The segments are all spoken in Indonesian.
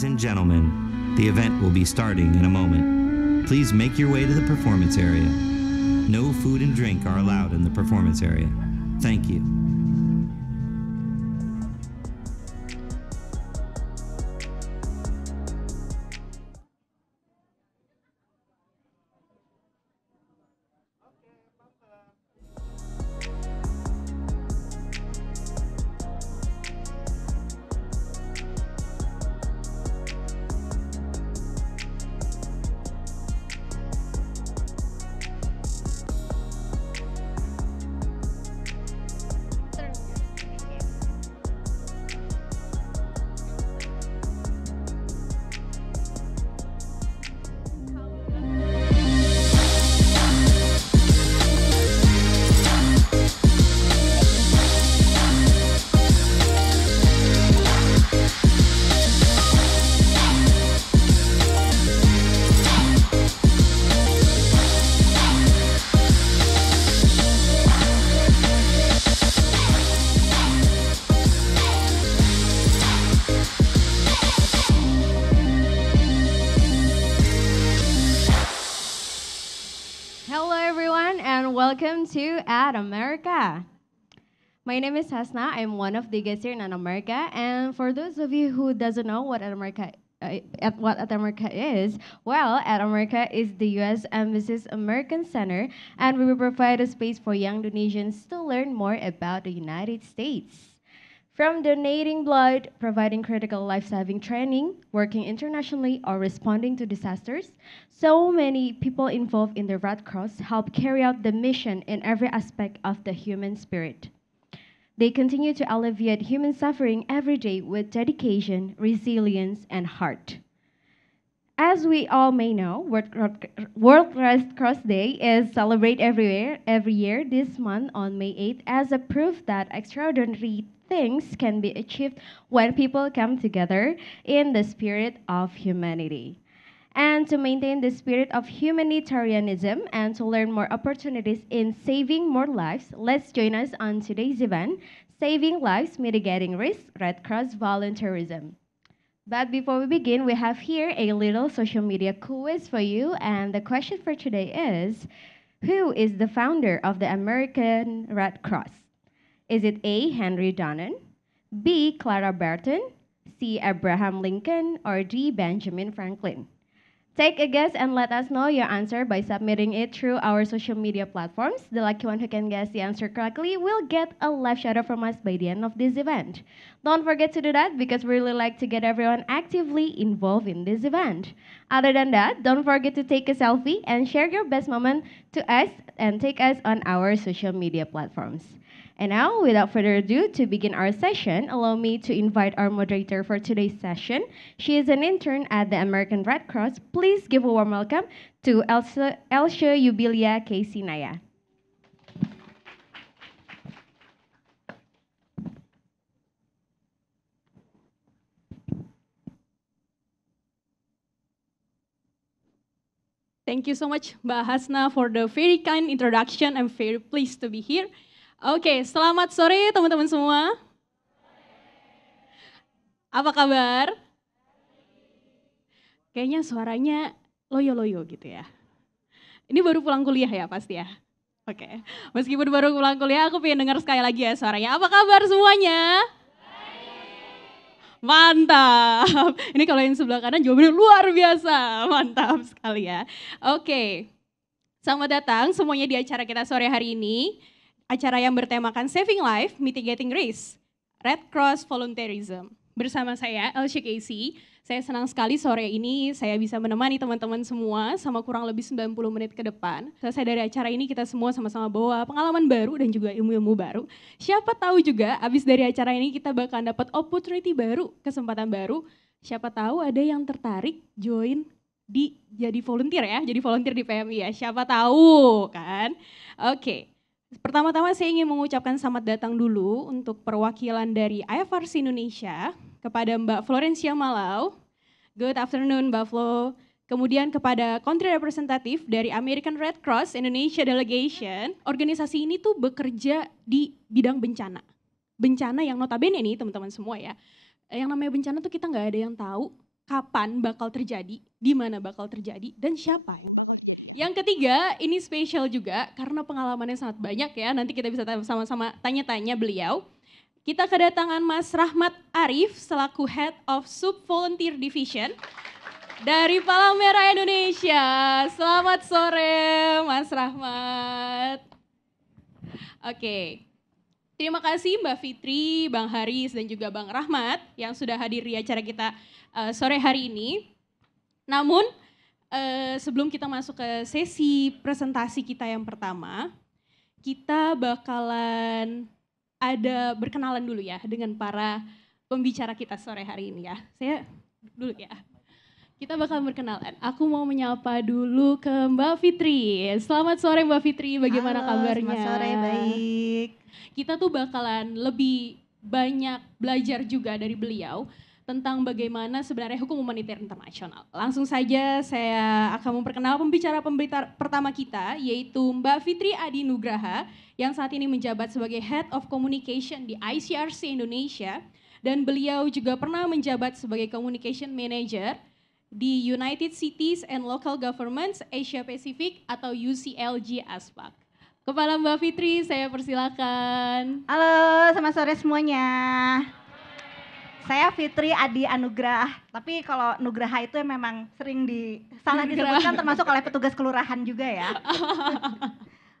Ladies and gentlemen, the event will be starting in a moment. Please make your way to the performance area. No food and drink are allowed in the performance area. Thank you. Welcome to At America. My name is Hasna. I'm one of the guests here in At America. And for those of you who doesn't know what At America is, well, At America is the U.S. Embassy's American Center, and we will provide a space for young Indonesians to learn more about the United States. From donating blood, providing critical life-saving training, working internationally, or responding to disasters, so many people involved in the Red Cross help carry out the mission in every aspect of the human spirit. They continue to alleviate human suffering every day with dedication, resilience, and heart. As we all may know, World Red Cross Day is celebrated every year this month on May 8th as a proof that extraordinary things can be achieved when people come together in the spirit of humanity. And to maintain the spirit of humanitarianism and to learn more opportunities in saving more lives, let's join us on today's event, Saving Lives, Mitigating Risk, Red Cross Volunteerism. But before we begin, we have here a little social media quiz for you. And the question for today is, who is the founder of the American Red Cross? Is it A, Henry Dunant, B, Clara Barton, C, Abraham Lincoln, or D, Benjamin Franklin? Take a guess and let us know your answer by submitting it through our social media platforms. The lucky one who can guess the answer correctly will get a live shout out from us by the end of this event. Don't forget to do that because we really like to get everyone actively involved in this event. Other than that, don't forget to take a selfie and share your best moment to us and take us on our social media platforms. And now, without further ado, to begin our session, allow me to invite our moderator for today's session. She is an intern at the American Red Cross. Please give a warm welcome to Elsha Yubilia Casey Naya. Thank you so much, Mbak Hasna, for the very kind introduction. I'm very pleased to be here. Oke, selamat sore teman-teman semua. Apa kabar? Kayaknya suaranya loyo-loyo gitu ya. Ini baru pulang kuliah ya pasti ya? Oke, meskipun baru pulang kuliah aku pengen dengar sekali lagi ya suaranya. Apa kabar semuanya? Mantap. Ini kalau yang sebelah kanan jawabannya luar biasa. Mantap sekali ya. Oke, selamat datang semuanya di acara kita sore hari ini. Acara yang bertemakan Saving Life, Mitigating Risk, Red Cross Volunteerism. Bersama saya, Elsha Casey. Saya senang sekali sore ini saya bisa menemani teman-teman semua sama kurang lebih 90 menit ke depan. Selesai dari acara ini kita semua sama-sama bawa pengalaman baru dan juga ilmu-ilmu baru. Siapa tahu juga abis dari acara ini kita bakal dapat opportunity baru, kesempatan baru. Siapa tahu ada yang tertarik join jadi volunteer ya, jadi volunteer di PMI ya. Siapa tahu kan? Oke. Pertama-tama saya ingin mengucapkan selamat datang dulu untuk perwakilan dari IFRC Indonesia kepada Mbak Florencia Malau. Good afternoon Mbak Flo. Kemudian kepada country representative dari American Red Cross Indonesia Delegation. Organisasi ini tuh bekerja di bidang bencana. Bencana yang notabene nih teman-teman semua ya. Yang namanya bencana tuh kita nggak ada yang tahu kapan bakal terjadi, di mana bakal terjadi, dan siapa yang bakal terjadi ya. Yang ketiga, ini spesial juga karena pengalamannya sangat banyak ya, nanti kita bisa sama-sama tanya-tanya beliau. Kita kedatangan Mas Rahmat Arif selaku Head of Sub Volunteer Division dari Palang Merah Indonesia. Selamat sore Mas Rahmat. Oke. Terima kasih Mbak Fitri, Bang Haris, dan juga Bang Rahmat yang sudah hadir di acara kita sore hari ini. Namun sebelum kita masuk ke sesi presentasi kita yang pertama, kita bakalan ada berkenalan dulu ya dengan para pembicara kita sore hari ini ya. Saya dulu ya. Kita bakal berkenalan. Aku mau menyapa dulu ke Mbak Fitri. Selamat sore Mbak Fitri, bagaimana kabarnya? Selamat sore, baik. Kita tuh bakalan lebih banyak belajar juga dari beliau tentang bagaimana sebenarnya hukum humaniter internasional. Langsung saja saya akan memperkenalkan pembicara pertama kita, yaitu Mbak Fitri Adi Nugraha, yang saat ini menjabat sebagai Head of Communication di ICRC Indonesia, dan beliau juga pernah menjabat sebagai Communication Manager di United Cities and Local Governments Asia Pacific atau UCLG ASPAC. Kepada Mbak Fitri, saya persilakan. Halo, selamat sore semuanya. Saya Fitri Adi Anugrah, tapi kalau Nugraha itu memang sering salah disebutkan termasuk oleh petugas kelurahan juga ya.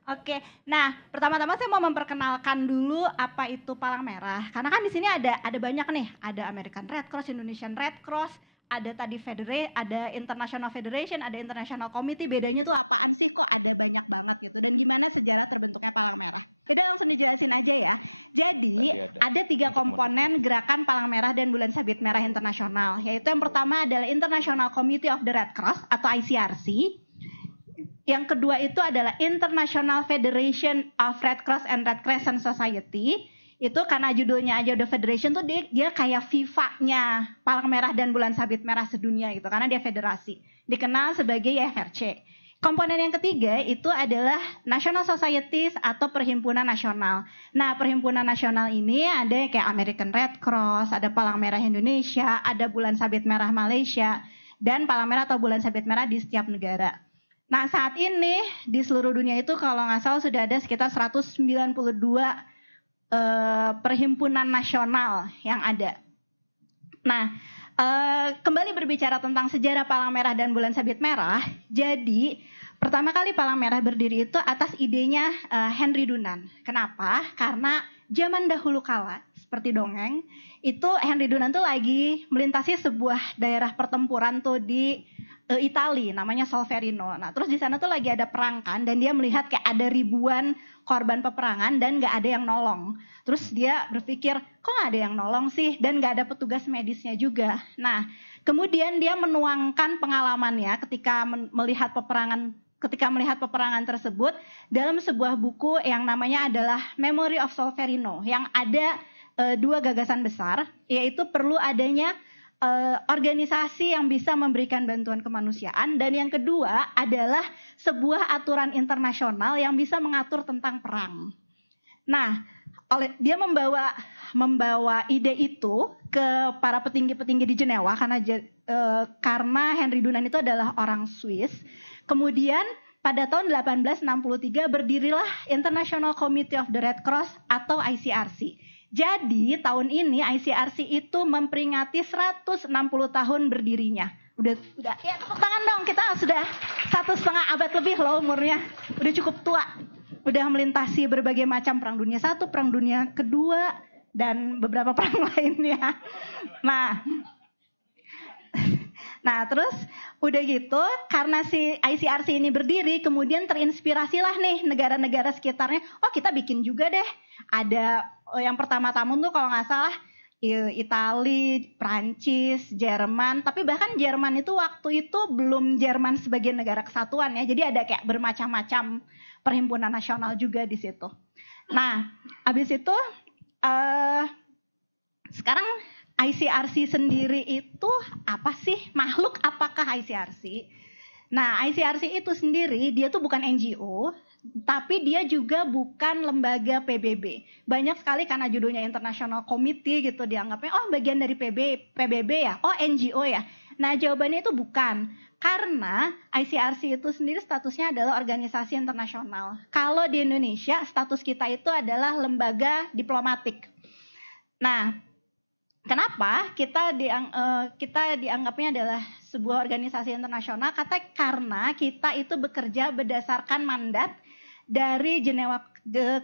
Oke, nah pertama-tama saya mau memperkenalkan dulu apa itu Palang Merah. Karena kan di sini ada banyak nih, ada American Red Cross, Indonesian Red Cross, ada tadi ada International Federation, ada International Committee. Bedanya tuh apaan sih kok ada banyak banget gitu, dan gimana sejarah terbentuknya Palang Merah. Udah langsung dijelasin aja ya. Jadi ada 3 komponen gerakan Palang Merah dan Bulan Sabit Merah Internasional, yaitu yang pertama adalah International Committee of the Red Cross atau ICRC. Yang kedua itu adalah International Federation of Red Cross and Red Crescent Society. Itu karena judulnya aja udah federation tuh dia kayak FIFA-nya Palang Merah dan Bulan Sabit Merah sedunia gitu, karena dia federasi. Dikenal sebagai YFRC. Komponen yang ketiga itu adalah National Societies atau Perhimpunan Nasional. Nah, Perhimpunan Nasional ini ada kayak American Red Cross, ada Palang Merah Indonesia, ada Bulan Sabit Merah Malaysia, dan Palang Merah atau Bulan Sabit Merah di setiap negara. Nah, saat ini di seluruh dunia itu kalau nggak salah sudah ada sekitar 192 perhimpunan nasional yang ada. Nah, kembali berbicara tentang sejarah Palang Merah dan Bulan Sabit Merah. Jadi, pertama kali Palang Merah berdiri itu atas idenya Henry Dunant. Kenapa? Karena zaman dahulu kala, seperti dongeng, itu Henry Dunant tuh lagi melintasi sebuah daerah pertempuran tuh di Itali, namanya Solferino. Nah, terus di sana tuh lagi ada perang kan, dan dia melihat kayak ada ribuan korban peperangan dan nggak ada yang nolong. Terus dia berpikir, kok nggak ada yang nolong sih, dan nggak ada petugas medisnya juga. Nah, kemudian dia menuangkan pengalamannya ketika melihat peperangan tersebut dalam sebuah buku yang namanya adalah Memory of Solferino, yang ada 2 gagasan besar, yaitu perlu adanya organisasi yang bisa memberikan bantuan kemanusiaan, dan yang kedua adalah sebuah aturan internasional yang bisa mengatur tentang perang. Nah, dia membawa ide itu ke para petinggi-petinggi di Jenewa karena Henry Dunant itu adalah orang Swiss. Kemudian pada tahun 1863 berdirilah International Committee of the Red Cross atau ICRC. Jadi tahun ini ICRC itu memperingati 160 tahun berdirinya. Udah ya, tepuk tangan dong, kita sudah 1,5 abad lebih loh umurnya. Udah cukup tua. Udah melintasi berbagai macam perang dunia 1, perang dunia kedua, dan beberapa perang lainnya. Nah, terus udah gitu, karena si ICRC ini berdiri, kemudian terinspirasilah nih negara-negara sekitarnya, oh kita bikin juga deh. Ada yang pertama-tama tuh kalau nggak salah Itali, Prancis, Jerman, tapi bahkan Jerman itu waktu itu belum Jerman sebagai negara kesatuan ya, jadi ada kayak bermacam-macam perhimpunan nasional juga di situ. Nah, habis itu sekarang ICRC sendiri itu apa sih? Makhluk apakah ICRC? Nah, ICRC itu sendiri dia tuh bukan NGO, tapi dia juga bukan lembaga PBB. Banyak sekali karena judulnya International Committee gitu dianggapnya, oh bagian dari PBB ya, oh NGO ya. Nah, jawabannya itu bukan. Karena ICRC itu sendiri statusnya adalah organisasi internasional. Kalau di Indonesia, status kita itu adalah lembaga diplomatik. Nah, kenapa kita dianggapnya adalah sebuah organisasi internasional? Karena kita itu bekerja berdasarkan mandat dari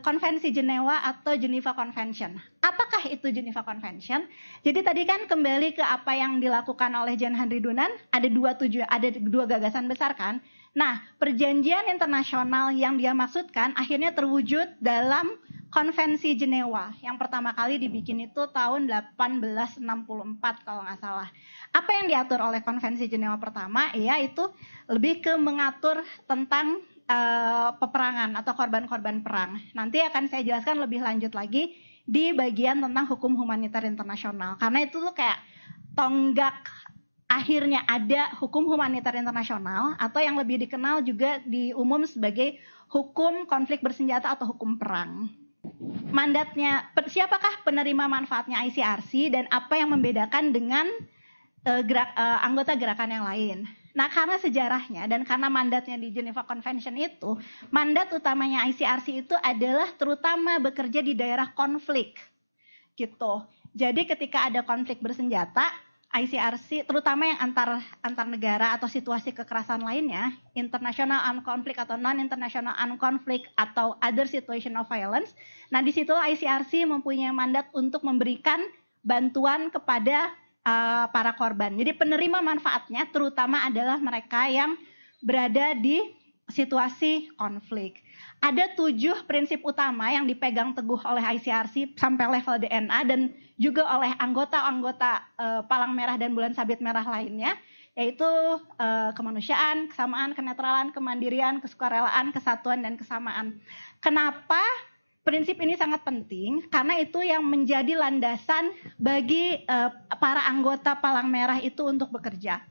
Konvensi Jenewa atau Geneva Convention. Apakah itu Geneva Convention? Jadi tadi kan kembali ke apa yang dilakukan oleh John Henry Dunant, ada dua gagasan besar kan. Nah, perjanjian internasional yang dia maksudkan akhirnya terwujud dalam Konvensi Jenewa yang pertama kali dibikin itu tahun 1864 kalau nggak salah. Apa yang diatur oleh Konvensi Jenewa pertama? Yaitu lebih ke mengatur tentang peperangan atau korban-korban perang. Nanti akan saya jelaskan lebih lanjut lagi di bagian tentang hukum humaniter internasional. Karena itu tuh kayak tonggak akhirnya ada hukum humaniter internasional atau yang lebih dikenal juga di umum sebagai hukum konflik bersenjata atau hukum perang. Mandatnya, siapakah penerima manfaatnya ICRC dan apa yang membedakan dengan anggota gerakan yang lain? Nah, karena sejarahnya dan karena mandatnya di Geneva Convention itu, mandat utamanya ICRC itu adalah terutama bekerja di daerah konflik, gitu. Jadi ketika ada konflik bersenjata, ICRC, terutama yang antar negara atau situasi kekerasan lainnya, international armed conflict atau non-international armed conflict atau other situation of violence. Nah, di situ ICRC mempunyai mandat untuk memberikan bantuan kepada para korban. Jadi penerima manfaatnya terutama adalah mereka yang berada di situasi konflik. Ada 7 prinsip utama yang dipegang teguh oleh ICRC sampai level DNA dan juga oleh anggota-anggota Palang Merah dan Bulan Sabit Merah lainnya, yaitu kemanusiaan, kesamaan, kenetralan, kemandirian, kesukarelaan, kesatuan, dan kesamaan. Kenapa prinsip ini sangat penting? Karena itu yang menjadi landasan bagi para anggota Palang Merah itu untuk bekerja,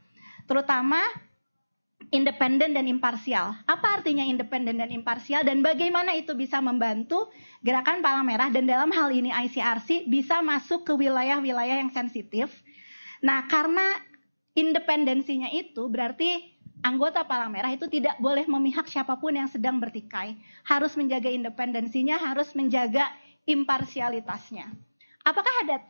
terutama independen dan imparsial. Apa artinya independen dan imparsial dan bagaimana itu bisa membantu gerakan Palang Merah dan dalam hal ini ICRC bisa masuk ke wilayah-wilayah yang sensitif. Nah, karena independensinya itu berarti anggota Palang Merah itu tidak boleh memihak siapapun yang sedang bertikai. Harus menjaga independensinya, harus menjaga imparsialitasnya. Apakah ada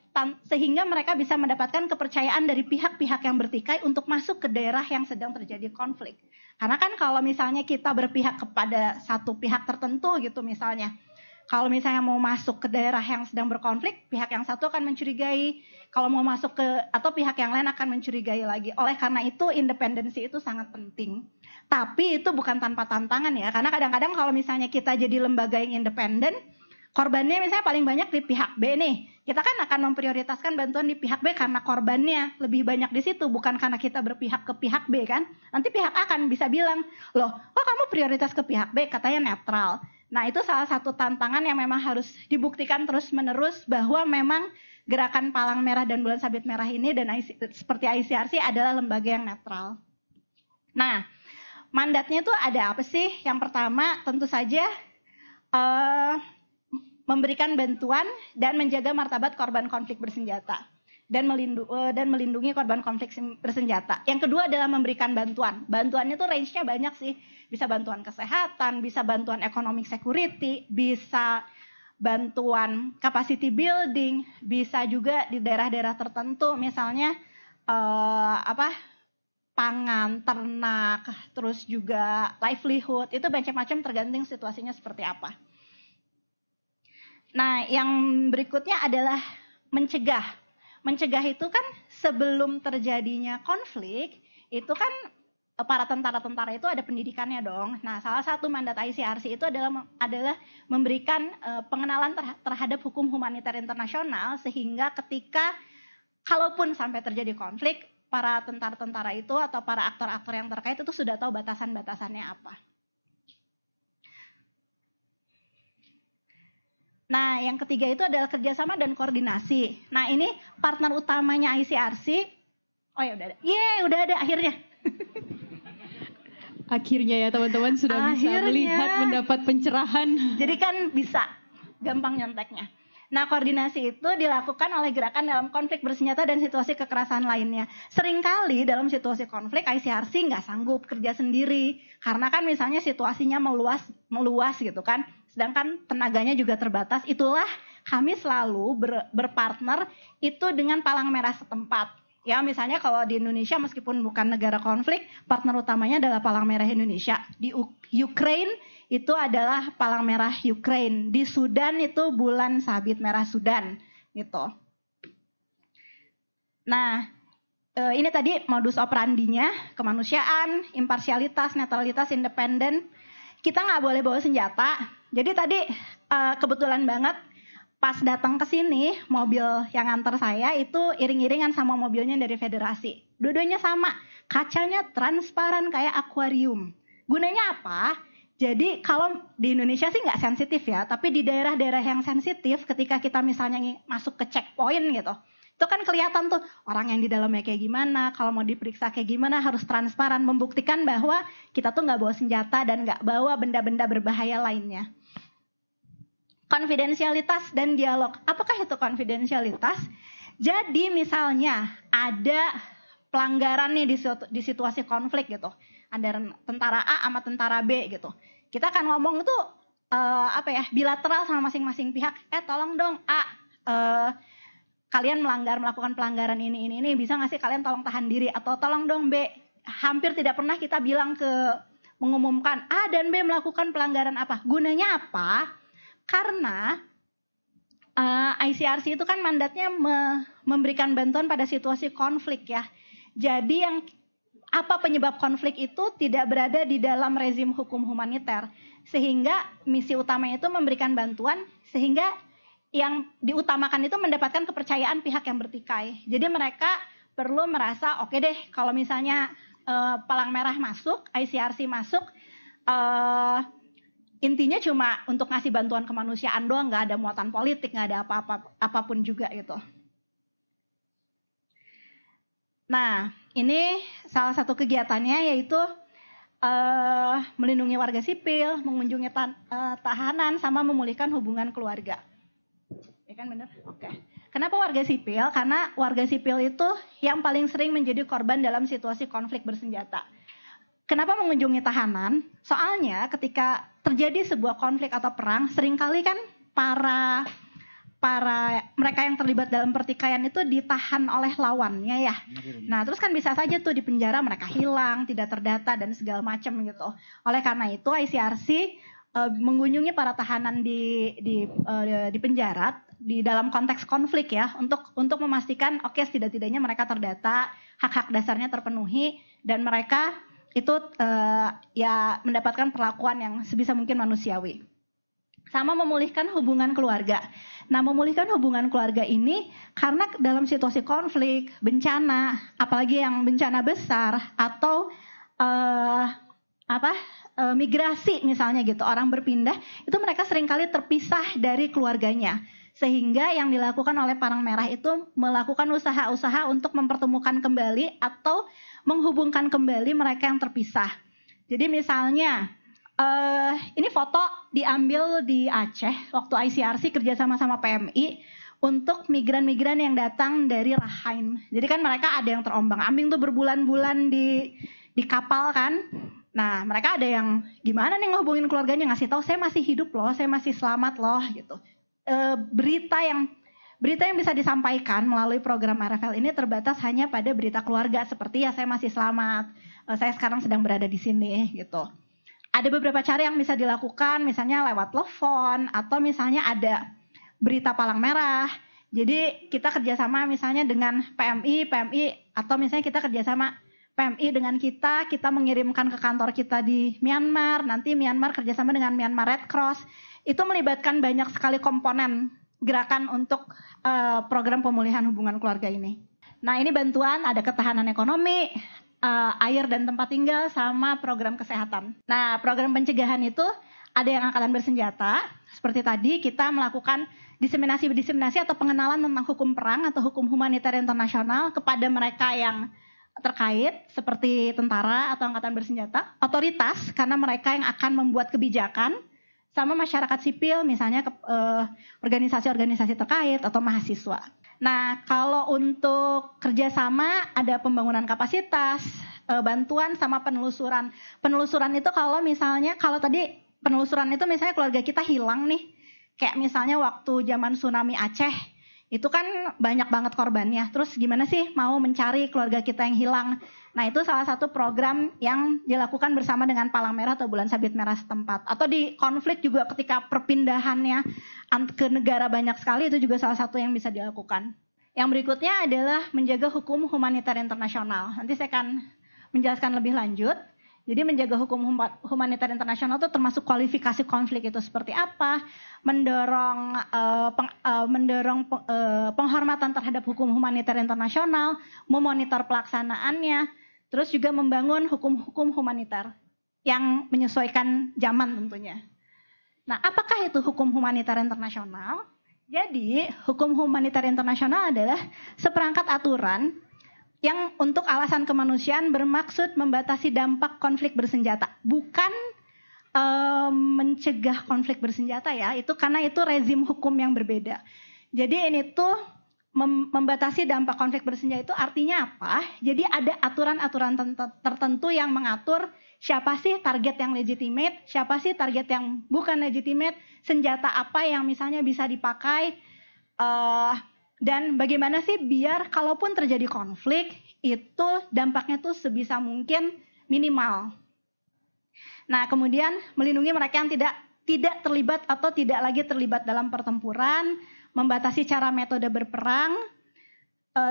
sehingga mereka bisa mendapatkan kepercayaan dari pihak-pihak yang bertikai untuk masuk ke daerah yang sedang terjadi konflik. Karena kan kalau misalnya kita berpihak kepada satu pihak tertentu gitu misalnya, kalau misalnya mau masuk ke daerah yang sedang berkonflik, pihak yang satu akan mencurigai, kalau mau masuk ke atau pihak yang lain akan mencurigai lagi. Oleh karena itu independensi itu sangat penting. Tapi itu bukan tanpa tantangan ya, karena kadang-kadang kalau misalnya kita jadi lembaga yang independen, korbannya misalnya paling banyak di pihak B nih. Kita kan akan memprioritaskan bantuan di pihak B karena korbannya lebih banyak di situ, bukan karena kita berpihak ke pihak B kan. Nanti pihak A akan bisa bilang, loh kok kamu prioritas ke pihak B, katanya netral. Nah itu salah satu tantangan yang memang harus dibuktikan terus-menerus bahwa memang gerakan Palang Merah dan Bulan Sabit Merah ini dan seperti ICRC adalah lembaga yang netral. Nah mandatnya tuh ada apa sih? Yang pertama tentu saja memberikan bantuan dan menjaga martabat korban konflik bersenjata dan melindungi korban konflik bersenjata. Yang kedua adalah memberikan bantuan. Bantuannya tuh range-nya banyak sih. Bisa bantuan kesehatan, bisa bantuan economic security, bisa bantuan capacity building, bisa juga di daerah-daerah tertentu misalnya pangan, ternak, terus juga livelihood. Itu macam-macam tergantung situasinya seperti apa. Nah, yang berikutnya adalah mencegah. Mencegah itu kan sebelum terjadinya konflik, itu kan para tentara-tentara itu ada pendidikannya dong. Nah, salah satu mandat ICRC itu adalah memberikan pengenalan terhadap hukum humaniter internasional sehingga ketika kalaupun sampai terjadi konflik, para tentara-tentara itu atau para aktor-aktor yang terkait itu sudah tahu batasan-batasannya apa. Nah, yang ketiga itu adalah kerjasama dan koordinasi. Nah, ini partner utamanya ICRC. Oh ya udah ada. Udah ada akhirnya. Akhirnya ya teman-teman sudah bisa melihat mendapat pencerahan. Jadi kan bisa gampang nyonteknya. Nah, koordinasi itu dilakukan oleh gerakan dalam konflik bersenjata dan situasi kekerasan lainnya. Seringkali dalam situasi konflik ICRC nggak sanggup kerja sendiri karena kan misalnya situasinya meluas gitu kan, sedangkan tenaganya juga terbatas. Itulah kami selalu berpartner itu dengan Palang Merah setempat. Ya, misalnya kalau di Indonesia meskipun bukan negara konflik, partner utamanya adalah Palang Merah Indonesia. Di Ukraine itu adalah Palang Merah Ukraine. Di Sudan itu Bulan Sabit Merah Sudan gitu. Nah, ini tadi modus operandinya, kemanusiaan, imparsialitas, netralitas, independen. Kita nggak boleh bawa senjata. Jadi tadi kebetulan banget pas datang ke sini, mobil yang antar saya itu iring-iringan sama mobilnya dari federasi. Dua-duanya sama, kacanya transparan kayak akuarium. Gunanya apa? Jadi kalau di Indonesia sih nggak sensitif ya, tapi di daerah-daerah yang sensitif ketika kita misalnya masuk ke checkpoint gitu, itu kan kelihatan tuh orang yang di dalamnya kayak gimana, kalau mau diperiksa kayak gimana, harus transparan, membuktikan bahwa kita tuh nggak bawa senjata dan nggak bawa benda-benda berbahaya lainnya. Konfidensialitas dan dialog. Apakah itu konfidensialitas? Jadi misalnya ada pelanggaran nih di situasi konflik gitu. Ada tentara A sama tentara B gitu. Kita akan ngomong tuh bilateral sama masing-masing pihak. Tolong dong A, kalian melakukan pelanggaran ini, bisa nggak sih kalian tolong tahan diri? Atau tolong dong B, hampir tidak pernah kita bilang mengumumkan A dan B melakukan pelanggaran apa. Gunanya apa? Karena ICRC itu kan mandatnya memberikan bantuan pada situasi konflik ya. Jadi apa penyebab konflik itu tidak berada di dalam rezim hukum humaniter. Sehingga misi utamanya itu memberikan bantuan sehingga yang diutamakan itu mendapatkan kepercayaan pihak yang bertikai. Jadi mereka perlu merasa oke deh kalau misalnya Palang Merah masuk, ICRC masuk, intinya cuma untuk ngasih bantuan kemanusiaan doang, nggak ada muatan politik, nggak ada apapun juga gitu. Nah, ini salah satu kegiatannya yaitu melindungi warga sipil, mengunjungi tahanan, sama memulihkan hubungan keluarga. Ya kan benar? Oke. Kenapa warga sipil? Karena warga sipil itu yang paling sering menjadi korban dalam situasi konflik bersenjata. Kenapa mengunjungi tahanan? Soalnya ketika terjadi sebuah konflik atau perang, seringkali kan para mereka yang terlibat dalam pertikaian itu ditahan oleh lawannya ya. Nah, terus kan bisa saja tuh di penjara mereka hilang, tidak terdata dan segala macam gitu. Oleh karena itu ICRC mengunjungi para tahanan di penjara di dalam konteks konflik ya, untuk memastikan oke, setidak-tidaknya mereka terdata, hak-hak dasarnya terpenuhi dan mereka itu ya mendapatkan perlakuan yang sebisa mungkin manusiawi. Sama memulihkan hubungan keluarga. Nah, memulihkan hubungan keluarga ini karena dalam situasi konflik, bencana, apalagi yang bencana besar atau migrasi misalnya gitu, orang berpindah, itu mereka seringkali terpisah dari keluarganya. Sehingga yang dilakukan oleh Palang Merah itu melakukan usaha-usaha untuk mempertemukan kembali atau menghubungkan kembali mereka yang terpisah. Jadi misalnya, ini foto diambil di Aceh waktu ICRC kerjasama sama PMI untuk migran-migran yang datang dari Rakhine. Jadi kan mereka ada yang terombang-ambing tuh berbulan-bulan di kapal kan. Nah, mereka ada yang gimana nih ngehubungin keluarganya, ngasih tahu saya masih hidup loh, saya masih selamat loh gitu. Berita yang bisa disampaikan melalui program RFL ini terbatas hanya pada berita keluarga seperti ya saya masih selamat, saya sekarang sedang berada di sini gitu. Ada beberapa cara yang bisa dilakukan, misalnya lewat telepon atau misalnya ada berita Palang Merah. Jadi kita kerjasama misalnya dengan PMI atau misalnya kita kerjasama PMI dengan kita mengirimkan ke kantor kita di Myanmar, nanti Myanmar kerjasama dengan Myanmar Red Cross. Itu melibatkan banyak sekali komponen gerakan untuk program pemulihan hubungan keluarga ini. Nah, ini bantuan, ada ketahanan ekonomi, air dan tempat tinggal, sama program kesehatan. Nah, program pencegahan itu ada yang angkatan bersenjata, seperti tadi kita melakukan diseminasi atau pengenalan tentang hukum perang atau hukum humaniter internasional kepada mereka yang terkait, seperti tentara atau angkatan bersenjata, otoritas karena mereka yang akan membuat kebijakan, sama masyarakat sipil, misalnya organisasi-organisasi terkait atau mahasiswa. Nah, kalau untuk kerjasama ada pembangunan kapasitas, bantuan sama penelusuran. Penelusuran itu kalau tadi penelusuran itu misalnya keluarga kita hilang nih, kayak misalnya waktu zaman tsunami Aceh, itu kan banyak banget korbannya. Terus gimana sih mau mencari keluarga kita yang hilang? Nah, itu salah satu program yang dilakukan bersama dengan Palang Merah atau Bulan Sabit Merah setempat. Atau di konflik juga ketika perpindahannya ke negara banyak sekali, itu juga salah satu yang bisa dilakukan. Yang berikutnya adalah menjaga hukum humaniter internasional. Nanti saya akan menjelaskan lebih lanjut. Jadi menjaga hukum humaniter internasional itu termasuk kualifikasi konflik itu seperti apa, mendorong penghormatan terhadap hukum humaniter internasional, memonitor pelaksanaannya, terus juga membangun hukum-hukum humaniter yang menyesuaikan zaman tentunya. Nah, apakah itu hukum humaniter internasional? Jadi, hukum humaniter internasional adalah seperangkat aturan yang untuk alasan kemanusiaan bermaksud membatasi dampak konflik bersenjata, bukan mencegah konflik bersenjata ya, itu karena itu rezim hukum yang berbeda. Jadi ini tuh membatasi dampak konflik bersenjata itu artinya apa? Jadi ada aturan-aturan tertentu yang mengatur siapa sih target yang legitimate, siapa sih target yang bukan legitimate, senjata apa yang misalnya bisa dipakai, dan bagaimana sih biar kalaupun terjadi konflik itu dampaknya tuh sebisa mungkin minimal. Nah, kemudian melindungi mereka yang tidak terlibat atau tidak lagi terlibat dalam pertempuran, membatasi cara metode berperang,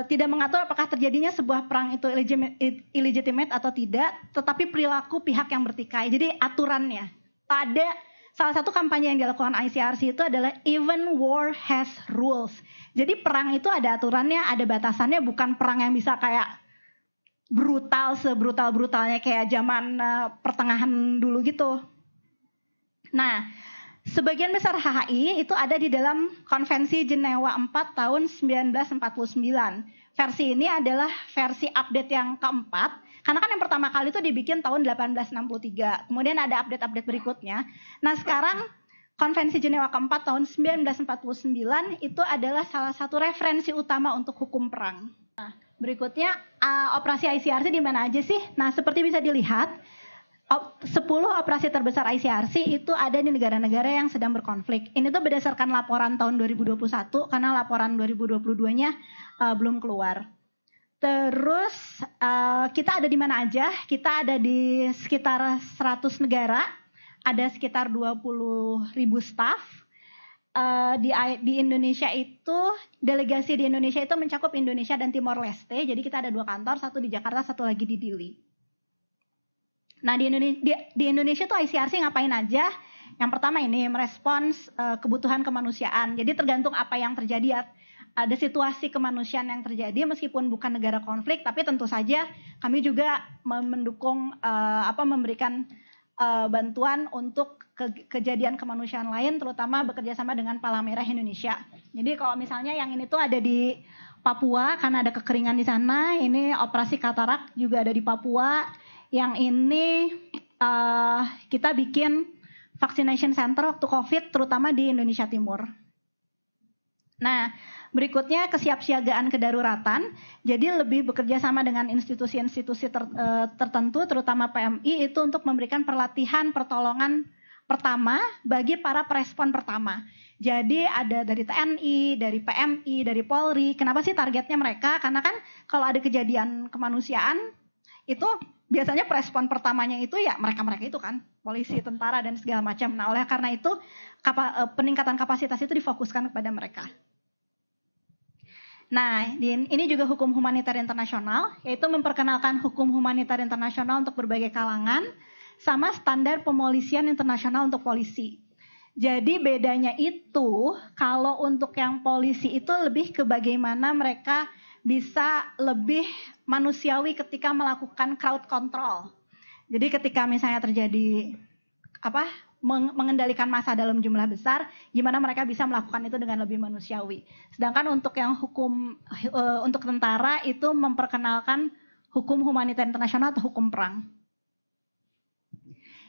tidak mengatur apakah terjadinya sebuah perang itu illegitimate atau tidak, tetapi perilaku pihak yang bertikai. Jadi aturannya. Ada salah satu kampanye yang dilakukan ICRC itu adalah even war has rules. Jadi perang itu ada aturannya, ada batasannya, bukan perang yang bisa kayak brutal, sebrutal-brutalnya kayak zaman pertengahan dulu gitu. Nah, sebagian besar HHI itu ada di dalam Konvensi Jenewa 4 tahun 1949. Versi ini adalah versi update yang keempat, karena kan yang pertama kali itu dibikin tahun 1863, kemudian ada update-update berikutnya. Nah, sekarang Konvensi Jenewa keempat tahun 1949 itu adalah salah satu referensi utama untuk hukum perang. Nah, berikutnya operasi ICRC di mana aja sih? Nah, seperti bisa dilihat, 10 operasi terbesar ICRC itu ada di negara-negara yang sedang berkonflik. Ini tuh berdasarkan laporan tahun 2021 karena laporan 2022-nya belum keluar. Terus kita ada di mana aja? Kita ada di sekitar 100 negara. Ada sekitar 20.000 staf. Di Indonesia itu, delegasi di Indonesia itu mencakup Indonesia dan Timor Leste. Jadi kita ada 2 kantor, satu di Jakarta, satu lagi di Dili. Nah, di Indonesia tuh ICRC ngapain aja? Yang pertama ini merespons kebutuhan kemanusiaan. Jadi tergantung apa yang terjadi. Ada situasi kemanusiaan yang terjadi meskipun bukan negara konflik, tapi tentu saja kami juga mendukung memberikan bantuan untuk kejadian kemanusiaan lain, terutama bekerja sama dengan Palang Merah Indonesia. Jadi kalau misalnya yang ini tuh ada di Papua karena ada kekeringan di sana, ini operasi katarak juga ada di Papua. Yang ini kita bikin vaccination center waktu COVID, terutama di Indonesia Timur. Nah, berikutnya kesiapsiagaan kedaruratan. Jadi lebih bekerja sama dengan institusi-institusi tertentu, terutama PMI, itu untuk memberikan pelatihan pertolongan pertama bagi para perespon pertama. Jadi ada dari TNI, dari PMI, dari Polri. Kenapa sih targetnya mereka? Karena kan kalau ada kejadian kemanusiaan, itu biasanya perespon pertamanya itu ya mereka-mereka itu kan, polisi, tentara, dan segala macam. Nah, oleh karena itu peningkatan kapasitas itu difokuskan kepada mereka. Nah, ini juga hukum humaniter internasional, yaitu memperkenalkan hukum humaniter internasional untuk berbagai kalangan, sama standar pemolisian internasional untuk polisi. Jadi bedanya itu, kalau untuk yang polisi itu lebih ke bagaimana mereka bisa lebih manusiawi ketika melakukan crowd control. Jadi ketika misalnya terjadi mengendalikan massa dalam jumlah besar, gimana mereka bisa melakukan itu dengan lebih manusiawi. Sedangkan untuk yang hukum untuk tentara itu memperkenalkan hukum humaniter internasional atau hukum perang.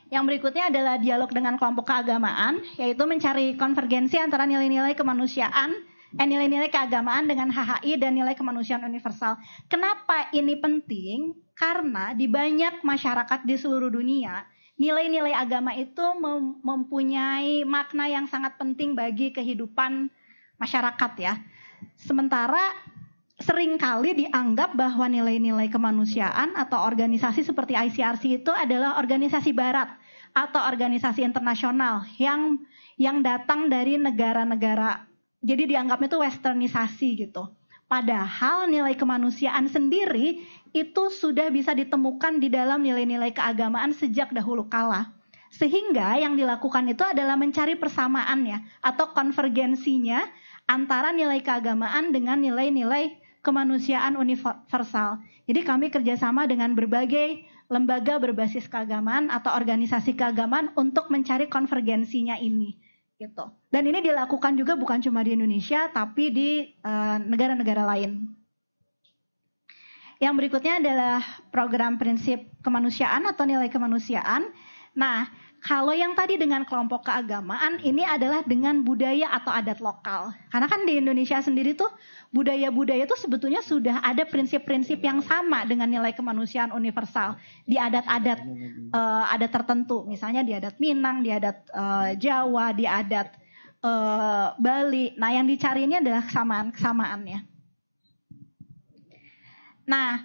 Yang berikutnya adalah dialog dengan kelompok keagamaan, yaitu mencari konvergensi antara nilai-nilai kemanusiaan, nilai-nilai keagamaan dengan HHI dan nilai kemanusiaan universal. Kenapa ini penting? Karena di banyak masyarakat di seluruh dunia, nilai-nilai agama itu mempunyai makna yang sangat penting bagi kehidupan masyarakat ya. Sementara seringkali dianggap bahwa nilai-nilai kemanusiaan atau organisasi seperti ICRC itu adalah organisasi barat atau organisasi internasional yang datang dari negara-negara, jadi dianggapnya itu westernisasi gitu. Padahal nilai kemanusiaan sendiri itu sudah bisa ditemukan di dalam nilai-nilai keagamaan sejak dahulu kala. Sehingga yang dilakukan itu adalah mencari persamaannya atau konvergensinya antara nilai keagamaan dengan nilai-nilai kemanusiaan universal. Jadi kami kerjasama dengan berbagai lembaga berbasis keagamaan atau organisasi keagamaan untuk mencari konvergensinya ini. Gitu. Dan ini dilakukan juga bukan cuma di Indonesia, tapi di negara-negara lain. Yang berikutnya adalah program prinsip kemanusiaan atau nilai kemanusiaan. Nah, kalau yang tadi dengan kelompok keagamaan, ini adalah dengan budaya atau adat lokal. Karena kan di Indonesia sendiri tuh budaya-budaya itu sebetulnya sudah ada prinsip-prinsip yang sama dengan nilai kemanusiaan universal di adat-adat adat tertentu. Misalnya di adat Minang, di adat Jawa, di adat Bali. Nah, yang dicari ini adalah kesamaannya. Nah,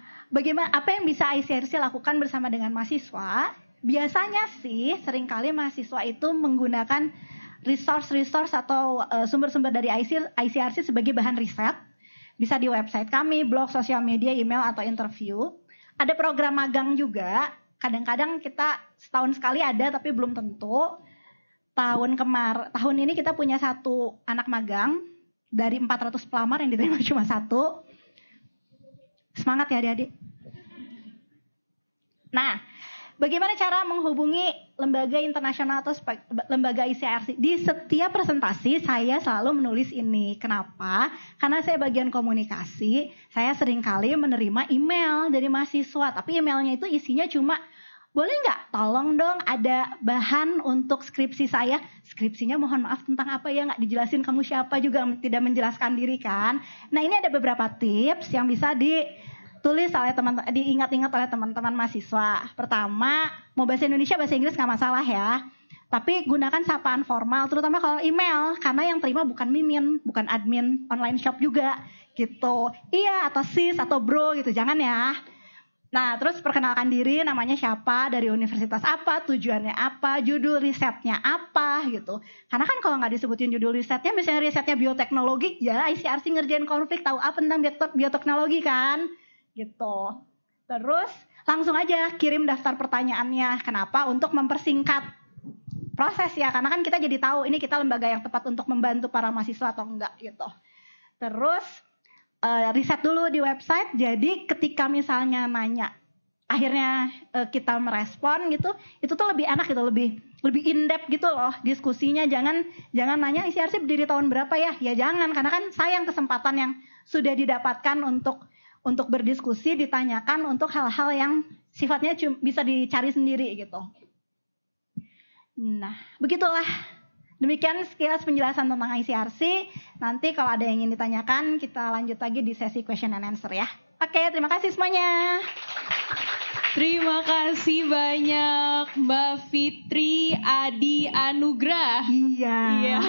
apa yang bisa ICRC lakukan bersama dengan mahasiswa? Biasanya sih seringkali mahasiswa itu menggunakan resource atau sumber-sumber dari ICRC sebagai bahan riset. Bisa di website kami, blog, sosial media, email, atau interview. Ada program magang juga, kadang-kadang kita setahun sekali ada tapi belum tentu. Tahun ini kita punya 1 anak magang, dari 400 pelamar yang diterima cuma 1. Semangat ya adik-adik. Nah, bagaimana cara menghubungi lembaga internasional atau lembaga ICRC? Di setiap presentasi saya selalu menulis ini. Kenapa? Karena saya bagian komunikasi, saya seringkali menerima email dari mahasiswa. Tapi emailnya itu isinya cuma, boleh nggak tolong dong ada bahan untuk skripsi saya. Skripsinya mohon maaf tentang apa ya, nggak dijelasin kamu siapa juga, tidak menjelaskan diri kan. Nah, ini ada beberapa tips yang bisa ditulis oleh diingat-ingat oleh teman-teman mahasiswa. Pertama, mau bahasa Indonesia, bahasa Inggris nggak masalah ya. Tapi gunakan sapaan formal, terutama kalau email, karena yang terima bukan mimin, bukan admin online shop juga, gitu. Iya, atau sis, atau bro gitu, jangan ya. Nah, terus perkenalkan diri, namanya siapa, dari universitas apa, tujuannya apa, judul risetnya apa, gitu. Karena kan kalau nggak disebutin judul risetnya, misalnya risetnya bioteknologi, ya ICRC ngerjain konflik, tahu apa tentang bioteknologi kan? Gitu. Terus langsung aja kirim daftar pertanyaannya. Kenapa? Untuk mempersingkat proses ya, karena kan kita jadi tahu ini kita lembaga yang tepat untuk membantu para mahasiswa atau enggak gitu. Terus riset dulu di website. Jadi ketika misalnya nanya, akhirnya kita merespon gitu, itu tuh lebih enak gitu, lebih in depth gitu loh diskusinya. Jangan nanya ICRC berdiri tahun berapa ya? Ya jangan, karena kan sayang kesempatan yang sudah didapatkan untuk berdiskusi ditanyakan untuk hal-hal yang sifatnya bisa dicari sendiri gitu. Nah, begitulah. Demikian sekilas penjelasan tentang ICRC. Nanti kalau ada yang ingin ditanyakan, kita lanjut lagi di sesi question and answer ya. Oke, terima kasih semuanya. Terima kasih banyak Mbak Fitri Adi Anugrah. Iya.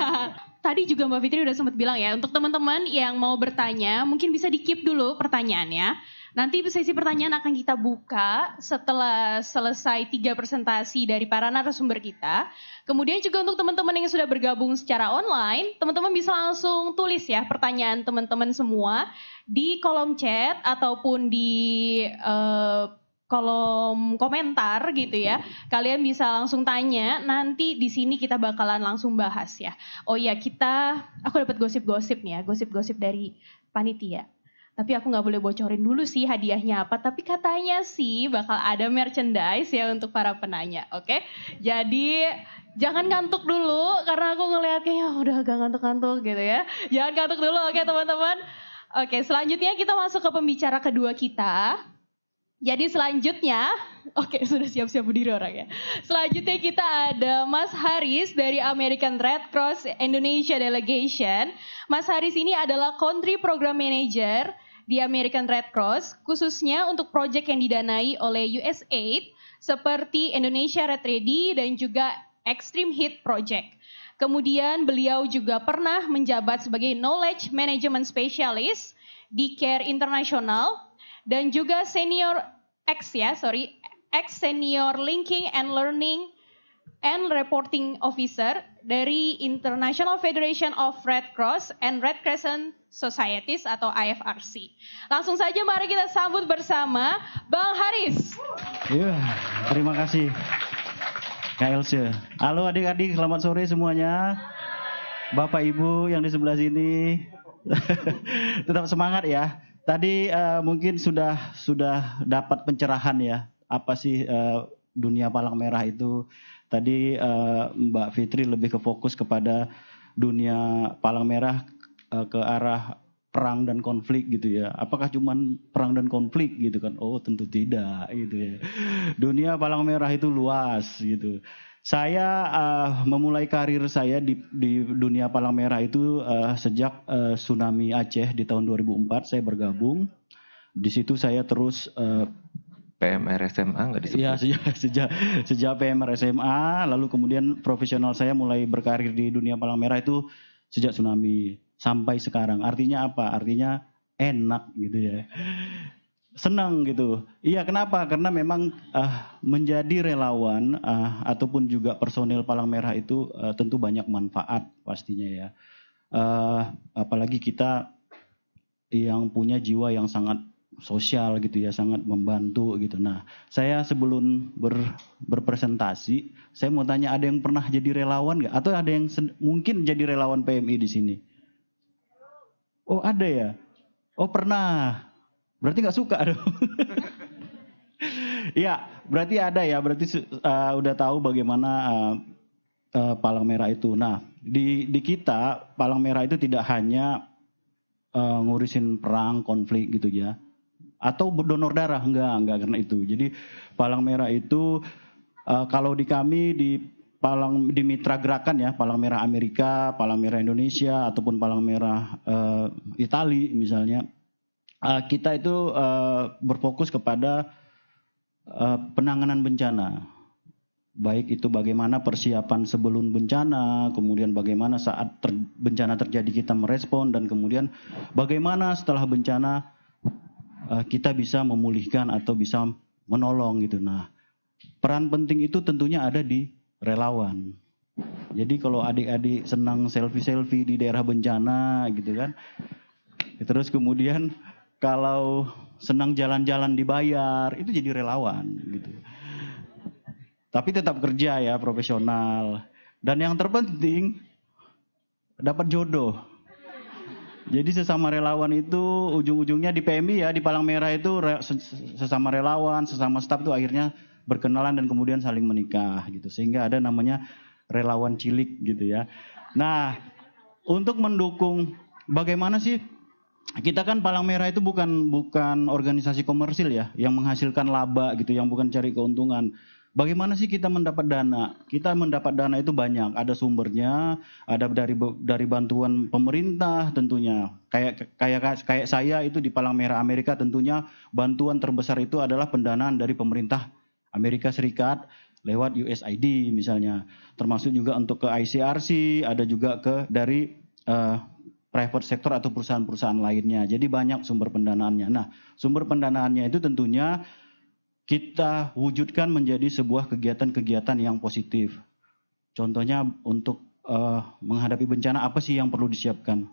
Tadi juga Mbak Fitri udah sempat bilang ya, untuk teman-teman yang mau bertanya, mungkin bisa di-keep dulu pertanyaannya. Nanti sesi pertanyaan akan kita buka setelah selesai 3 presentasi dari para narasumber kita. Kemudian juga untuk teman-teman yang sudah bergabung secara online, teman-teman bisa langsung tulis ya pertanyaan teman-teman semua di kolom chat ataupun di kolom komentar gitu ya. Kalian bisa langsung tanya, nanti di sini kita bakalan langsung bahas ya. Oh iya, aku dapat gosip-gosip nih ya, gosip-gosip dari panitia. Tapi aku nggak boleh bocorin dulu sih hadiahnya apa, tapi katanya sih bakal ada merchandise ya untuk para penanya, oke? Jadi jangan ngantuk dulu, karena aku ngeliat kayaknya udah agak ngantuk-ngantuk gitu ya. Jangan ngantuk dulu, oke teman-teman? Oke, selanjutnya kita masuk ke pembicara kedua kita. Jadi selanjutnya Oke, sudah siap-siap berdiri orang ya. Selanjutnya kita ada Mas Haris dari American Red Cross Indonesia Delegation. Mas Haris ini adalah Country Program Manager di American Red Cross, khususnya untuk proyek yang didanai oleh USAID seperti Indonesia Red Ready dan juga Extreme Heat Project. Kemudian beliau juga pernah menjabat sebagai Knowledge Management Specialist di CARE International dan juga ex-Senior Linking and Learning and Reporting Officer dari International Federation of Red Cross and Red Crescent Societies atau IFRC. Langsung saja mari kita sambut bersama Bang Haris. Iya, terima kasih Kak Elsa. Halo adik-adik, selamat sore semuanya. Bapak Ibu yang di sebelah sini, tetap semangat ya. Tadi mungkin sudah dapat pencerahan ya. Apa sih dunia Palang Merah itu? Tadi Mbak Fitri lebih ke fokus kepada dunia Palang Merah ke arah perang dan konflik gitu ya. Apakah cuman perang dan konflik gitu kan? Oh tentu tidak gitu ya. Dunia Palang Merah itu luas gitu. Saya memulai karir saya di dunia Palang Merah itu sejak tsunami Aceh di tahun 2004 saya bergabung. Di situ saya terus PMR SMA nggak disebut? Ya sejak PMR SMA, lalu kemudian profesional saya mulai berkarir di dunia Palang Merah itu sejak tsunami sampai sekarang. Artinya apa? Artinya enak gitu ya. Senang gitu. Iya, kenapa? Karena memang menjadi relawan ataupun juga personil Palang Merah itu tentu banyak manfaat pastinya ya. Apalagi kita yang punya jiwa yang sangat sosial gitu ya, sangat membantu gitu. Nah, saya sebelum berpresentasi, saya mau tanya, ada yang pernah jadi relawan nggak? Atau ada yang mungkin jadi relawan PMI di sini? Oh ada ya? Oh pernah. Berarti nggak suka dong? Iya, berarti ada ya. Berarti udah tahu bagaimana Palang Merah itu. Nah, di kita Palang Merah itu tidak hanya ngurusin perang, konflik gitu ya. Atau berdonor darah, enggak karena itu. Jadi Palang Merah itu kalau di kami di mitra gerakan ya, Palang Merah Amerika, Palang Merah Indonesia ataupun Palang Merah Itali misalnya, kita itu berfokus kepada penanganan bencana. Baik itu bagaimana persiapan sebelum bencana, kemudian bagaimana saat bencana terjadi kita merespon, dan kemudian bagaimana setelah bencana kita bisa memulihkan atau bisa menolong gitu. Nah, peran penting itu tentunya ada di relawan. Jadi kalau adik-adik senang selfie-selfie di daerah bencana gitu kan. Terus kemudian kalau senang jalan-jalan dibayar, itu jadi relawan gitu. Tapi tetap kerja ya, profesional. Dan yang terpenting dapat jodoh. Jadi sesama relawan itu ujung-ujungnya di PMI ya, di Palang Merah itu sesama relawan, sesama staf itu akhirnya berkenalan dan kemudian saling menikah gitu. Sehingga ada namanya relawan cilik gitu ya. Nah, untuk mendukung bagaimana sih, kita kan Palang Merah itu bukan organisasi komersil ya, yang menghasilkan laba gitu, yang bukan cari keuntungan. Bagaimana sih kita mendapat dana? Kita mendapat dana itu banyak, ada sumbernya, ada dari bantuan pemerintah tentunya. Kayak saya itu di Palang Merah Amerika, tentunya bantuan terbesar itu adalah pendanaan dari pemerintah Amerika Serikat lewat USAID misalnya. Termasuk juga untuk ke ICRC, ada juga dari private sector atau perusahaan-perusahaan lainnya. Jadi banyak sumber pendanaannya. Nah, sumber pendanaannya itu tentunya kita wujudkan menjadi sebuah kegiatan-kegiatan yang positif. Contohnya untuk menghadapi bencana, apa sih yang perlu disiapkan?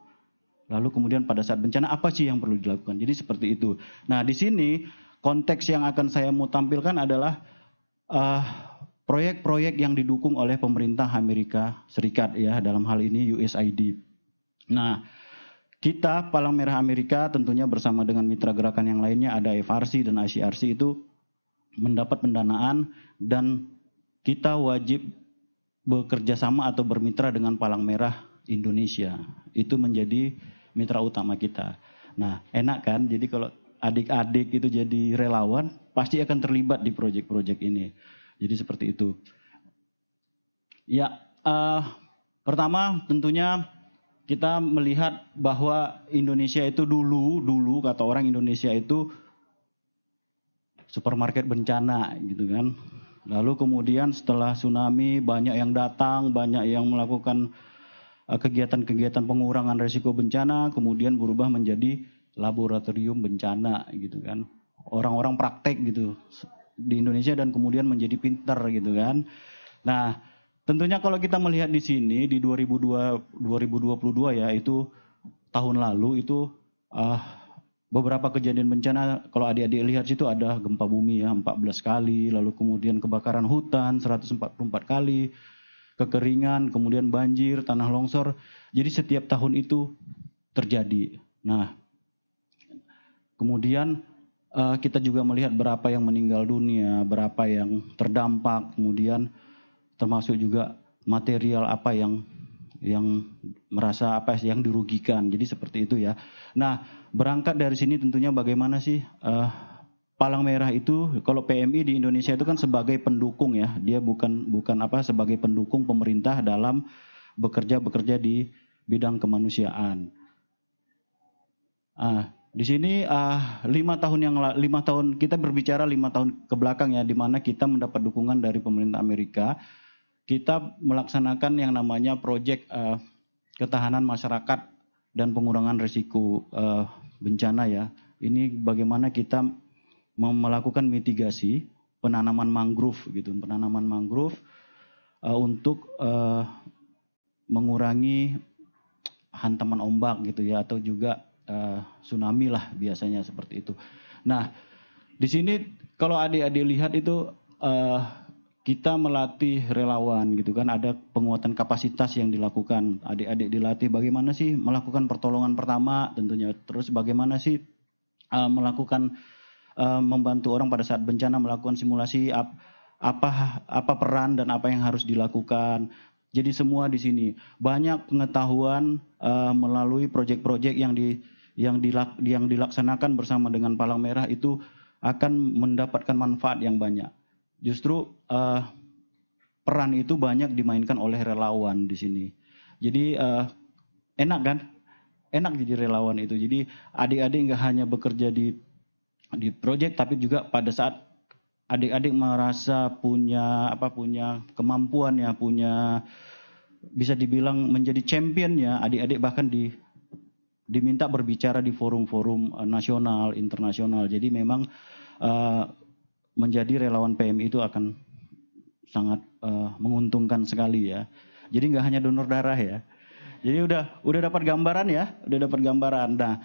Lalu kemudian pada saat bencana, apa sih yang perlu dilakukan? Jadi seperti itu. Nah, di sini konteks yang akan saya mau tampilkan adalah proyek-proyek yang didukung oleh pemerintah Amerika Serikat ya, dalam hal ini USAID. Nah, kita Palang Merah Amerika tentunya bersama dengan mitra gerakan yang lainnya, ada FRC dan ICRC, itu mendapat pendanaan, dan kita wajib bekerja sama atau bermitra dengan Palang Merah Indonesia. Itu menjadi mitra utama kita. Nah, enak kan? Jadi kalau adik-adik itu jadi relawan, pasti akan terlibat di proyek-proyek ini. Jadi seperti itu. Ya, pertama tentunya kita melihat bahwa Indonesia itu dulu kata orang Indonesia itu supermarket bencana gitu kan. Lalu kemudian setelah tsunami banyak yang datang, banyak yang melakukan kegiatan-kegiatan pengurangan risiko bencana, kemudian berubah menjadi laboratorium bencana gitu kan. Orang-orang praktek gitu di Indonesia dan kemudian menjadi pinter gitu kan. Nah, tentunya kalau kita melihat di sini di 2022 ya, itu tahun lalu itu beberapa kejadian bencana. Kalau adik-adik lihat situ ada gempa bumi ya 14 kali, lalu kemudian kebakaran hutan 144 kali, kekeringan, kemudian banjir, tanah longsor. Jadi setiap tahun itu terjadi. Nah, kemudian kita juga melihat berapa yang meninggal dunia, berapa yang terdampak, kemudian termasuk juga material apa yang merasa apa yang dirugikan. Jadi seperti itu ya. Nah, berangkat dari sini tentunya bagaimana sih Palang Merah itu, kalau PMI di Indonesia itu kan sebagai pendukung ya. Dia bukan sebagai pendukung pemerintah dalam bekerja di bidang kemanusiaan. Di sini 5 tahun kita berbicara 5 tahun ke belakang ya, di mana kita mendapat dukungan dari pemerintah Amerika. Kita melaksanakan yang namanya proyek ketahanan masyarakat dan pengurangan risiko bencana ya. Ini bagaimana kita melakukan mitigasi penanaman mangrove gitu, penanaman mangrove untuk mengurangi hantaman ombak gitu ya, atau juga tsunami lah biasanya seperti itu. Nah, di sini kalau adik-adik lihat itu kita melatih relawan gitu kan, ada penguatan kapasitas yang dilakukan. Adik-adik dilatih bagaimana sih melakukan pertolongan pertama tentunya, terus bagaimana sih melakukan membantu orang pada saat bencana, melakukan simulasi apa peran dan apa yang harus dilakukan. Jadi semua di sini banyak pengetahuan melalui proyek-proyek yang dilaksanakan bersama dengan Palang Merah itu akan mendapatkan manfaat yang banyak. Justru peran itu banyak dimainkan oleh relawan di sini. Jadi enak kan? Enak jadi relawan itu. Jadi adik-adik nggak hanya bekerja di proyek, tapi juga pada saat adik-adik merasa punya kemampuan ya, bisa dibilang menjadi champion ya, adik-adik bahkan diminta berbicara di forum-forum nasional, internasional. Jadi memang menjadi relawan PMI itu akan sangat menguntungkan sekali ya. Jadi nggak hanya donor darah ya. Jadi udah dapat gambaran ya, udah dapat gambaran. Nah,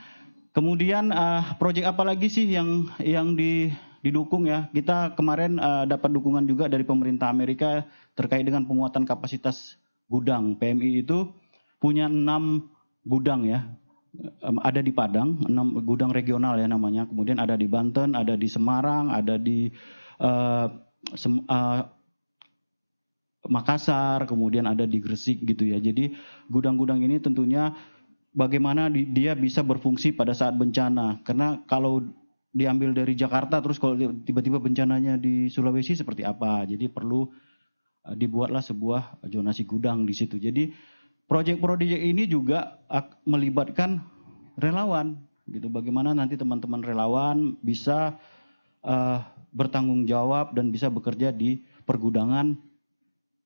kemudian proyek apa lagi sih yang didukung ya? Kita kemarin dapat dukungan juga dari pemerintah Amerika terkait dengan penguatan kapasitas gudang. PMI itu punya 6 gudang ya. Ada di Padang, 6 gudang regional ya namanya. Kemudian ada di Banten, ada di Semarang, ada di Makassar, kemudian ada di Gresik gitu ya. Jadi gudang-gudang ini tentunya bagaimana dia bisa berfungsi pada saat bencana. Karena kalau diambil dari Jakarta terus kalau tiba-tiba bencananya di Sulawesi seperti apa. Jadi perlu dibuatlah sebuah zonasi gudang di situ. Jadi proyek-proyek ini juga melibatkan relawan gitu. Bagaimana nanti teman-teman relawan bisa bertanggung jawab dan bisa bekerja di pergudangan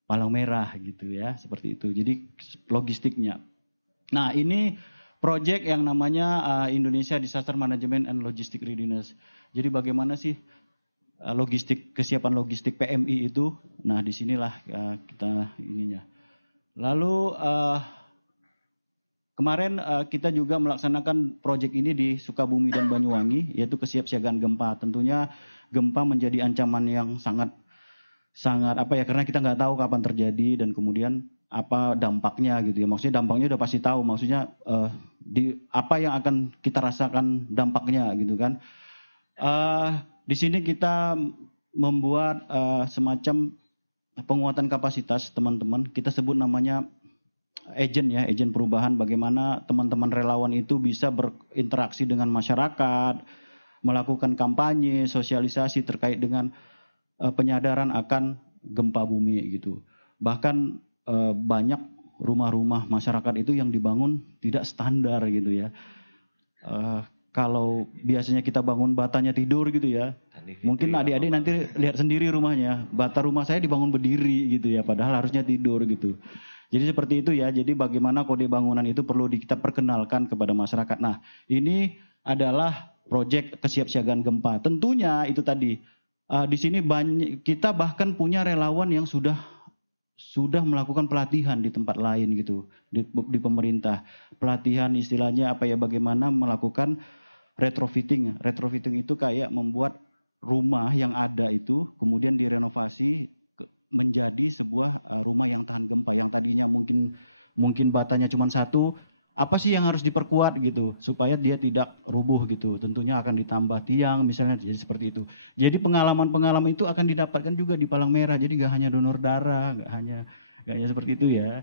Palang Merah gitu ya, seperti itu. Jadi logistiknya. Nah, ini proyek yang namanya Indonesia Disaster Management and Logistic Readiness. Jadi bagaimana sih kesiapan logistik PMI itu? Nah, disinilah kita ininya. Lalu kemarin kita juga melaksanakan proyek ini di Sukabumi dan Banyuwangi, yaitu kesiapsiagaan gempa. Tentunya gempa menjadi ancaman yang sangat karena kita nggak tahu kapan terjadi dan kemudian apa dampaknya gitu ya. Maksudnya dampaknya udah pasti tahu, maksudnya apa yang akan kita rasakan dampaknya gitu kan. Di sini kita membuat semacam penguatan kapasitas teman-teman. Kita sebut namanya agen perubahan, bagaimana teman-teman relawan itu bisa berinteraksi dengan masyarakat, melakukan kampanye, sosialisasi terkait dengan penyadaran akan gempa bumi gitu. Bahkan banyak rumah-rumah masyarakat itu yang dibangun tidak standar gitu ya. Kalau biasanya kita bangun batanya tidur gitu ya, mungkin adik-adik nanti lihat sendiri rumahnya, bata rumah saya dibangun berdiri gitu ya, padahal harusnya tidur gitu. Jadi seperti itu ya, jadi bagaimana kode bangunan itu perlu kita perkenalkan kepada masyarakat. Nah, ini adalah proyek kesiapsiagaan gempa. Tentunya itu tadi, di sini kita bahkan punya relawan yang sudah melakukan pelatihan di tempat lain gitu, di pemerintah. Pelatihan istilahnya apa ya, bagaimana melakukan retrofitting. Retrofitting itu kayak membuat rumah yang ada itu kemudian direnovasi menjadi sebuah rumah yang tahan gempa. Yang tadinya mungkin batanya cuma satu, apa sih yang harus diperkuat gitu supaya dia tidak rubuh gitu. Tentunya akan ditambah tiang misalnya, jadi seperti itu. Jadi pengalaman-pengalaman itu akan didapatkan juga di Palang Merah. Jadi gak hanya donor darah, gak hanya seperti itu ya.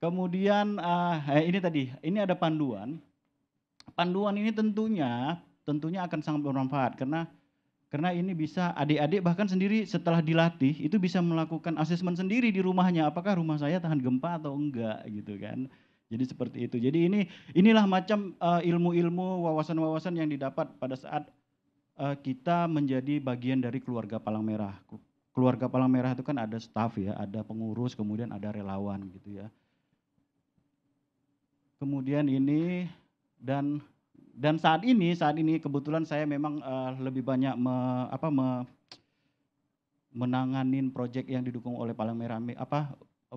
Kemudian ini tadi, ini ada panduan. Panduan ini tentunya akan sangat bermanfaat karena ini bisa adik-adik bahkan sendiri setelah dilatih itu bisa melakukan asesmen sendiri di rumahnya, apakah rumah saya tahan gempa atau enggak gitu kan. Jadi seperti itu. Jadi inilah macam ilmu-ilmu, wawasan-wawasan yang didapat pada saat kita menjadi bagian dari keluarga Palang Merah. Keluarga Palang Merah itu kan ada staf ya, ada pengurus, kemudian ada relawan gitu ya. Kemudian ini dan saat ini kebetulan saya memang lebih banyak menanganin proyek yang didukung oleh Palang Merah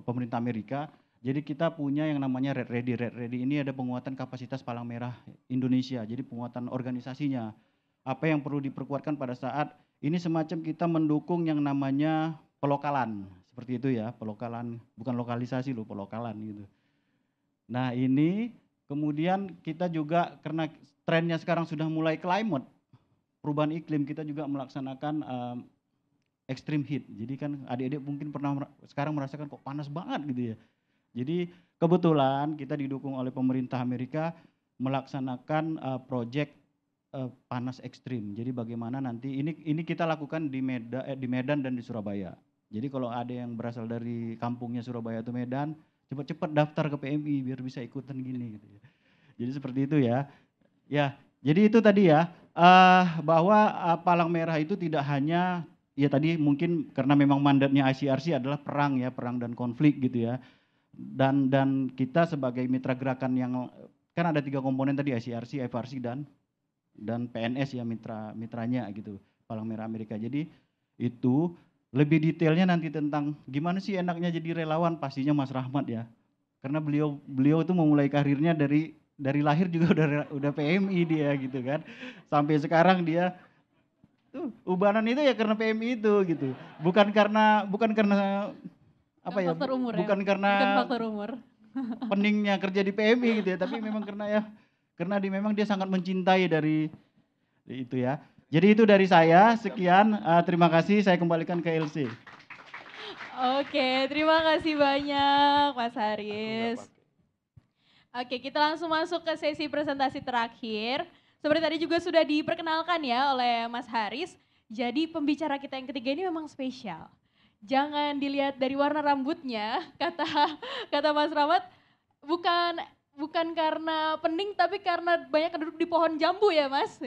pemerintah Amerika. Jadi kita punya yang namanya Red Ready. Red Ready ini ada penguatan kapasitas Palang Merah Indonesia. Jadi penguatan organisasinya. Apa yang perlu diperkuatkan pada saat ini semacam kita mendukung yang namanya pelokalan. Seperti itu ya, pelokalan, bukan lokalisasi loh, pelokalan gitu. Nah ini kemudian kita juga karena trennya sekarang sudah mulai climate, perubahan iklim, kita juga melaksanakan extreme heat. Jadi kan adik-adik mungkin pernah sekarang merasakan kok panas banget gitu ya. Jadi kebetulan kita didukung oleh pemerintah Amerika melaksanakan proyek panas ekstrim. Jadi bagaimana nanti ini kita lakukan di Medan dan di Surabaya. Jadi kalau ada yang berasal dari kampungnya Surabaya atau Medan, cepat-cepat daftar ke PMI biar bisa ikutan gini gitu ya. Jadi seperti itu ya. Ya, jadi itu tadi ya, bahwa Palang Merah itu tidak hanya ya tadi mungkin karena memang mandatnya ICRC adalah perang ya, perang dan konflik gitu ya. Dan kita sebagai mitra gerakan yang kan ada 3 komponen tadi, ICRC, FRC dan PNS ya, mitranya gitu, Palang Merah Amerika. Jadi itu lebih detailnya nanti tentang gimana sih enaknya jadi relawan, pastinya Mas Rahmat ya. Karena beliau itu memulai karirnya dari lahir juga udah PMI dia gitu kan. Sampai sekarang dia tuh ubanan itu ya karena PMI itu gitu. Bukan karena apa ya? Bukan karena faktor umur. peningnya kerja di PMI gitu ya, tapi memang karena memang dia sangat mencintai dari itu ya. Jadi itu dari saya, sekian, terima kasih, saya kembalikan ke LC. Oke, terima kasih banyak Mas Haris. Oke, kita langsung masuk ke sesi presentasi terakhir. Seperti tadi juga sudah diperkenalkan ya oleh Mas Haris, jadi pembicara kita yang ketiga ini memang spesial. Jangan dilihat dari warna rambutnya, kata Mas Rahmat, bukan karena pening tapi karena banyak duduk di pohon jambu ya Mas.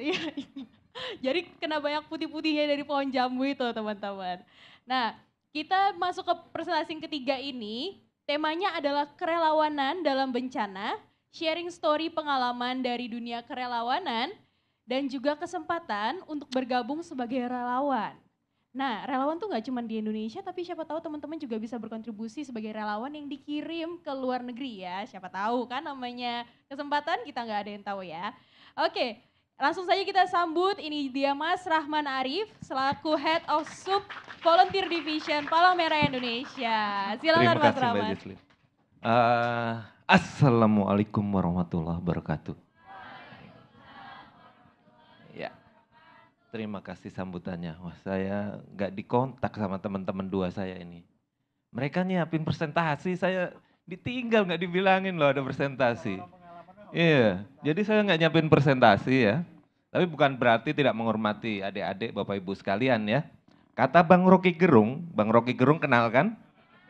Jadi kena banyak putih-putihnya dari pohon jambu itu teman-teman. Nah, kita masuk ke presentasi yang ketiga ini, temanya adalah kerelawanan dalam bencana, sharing story pengalaman dari dunia kerelawanan, dan juga kesempatan untuk bergabung sebagai relawan. Nah, relawan tuh gak cuma di Indonesia, tapi siapa tahu teman-teman juga bisa berkontribusi sebagai relawan yang dikirim ke luar negeri ya. Siapa tahu kan namanya kesempatan, kita gak ada yang tahu ya. Oke, langsung saja kita sambut, ini dia Mas Rahman Arif selaku Head of Sub Volunteer Division Palang Merah Indonesia. Silakan Mas Rahman. Assalamualaikum warahmatullahi wabarakatuh. Ya, terima kasih sambutannya. Wah, saya nggak dikontak sama teman-teman dua saya ini. Mereka nyiapin presentasi, saya ditinggal nggak dibilangin loh ada presentasi. Iya, jadi saya nggak nyiapin presentasi ya. Tapi bukan berarti tidak menghormati adik-adik, Bapak Ibu sekalian ya. Kata Bang Rocky Gerung kenal kan?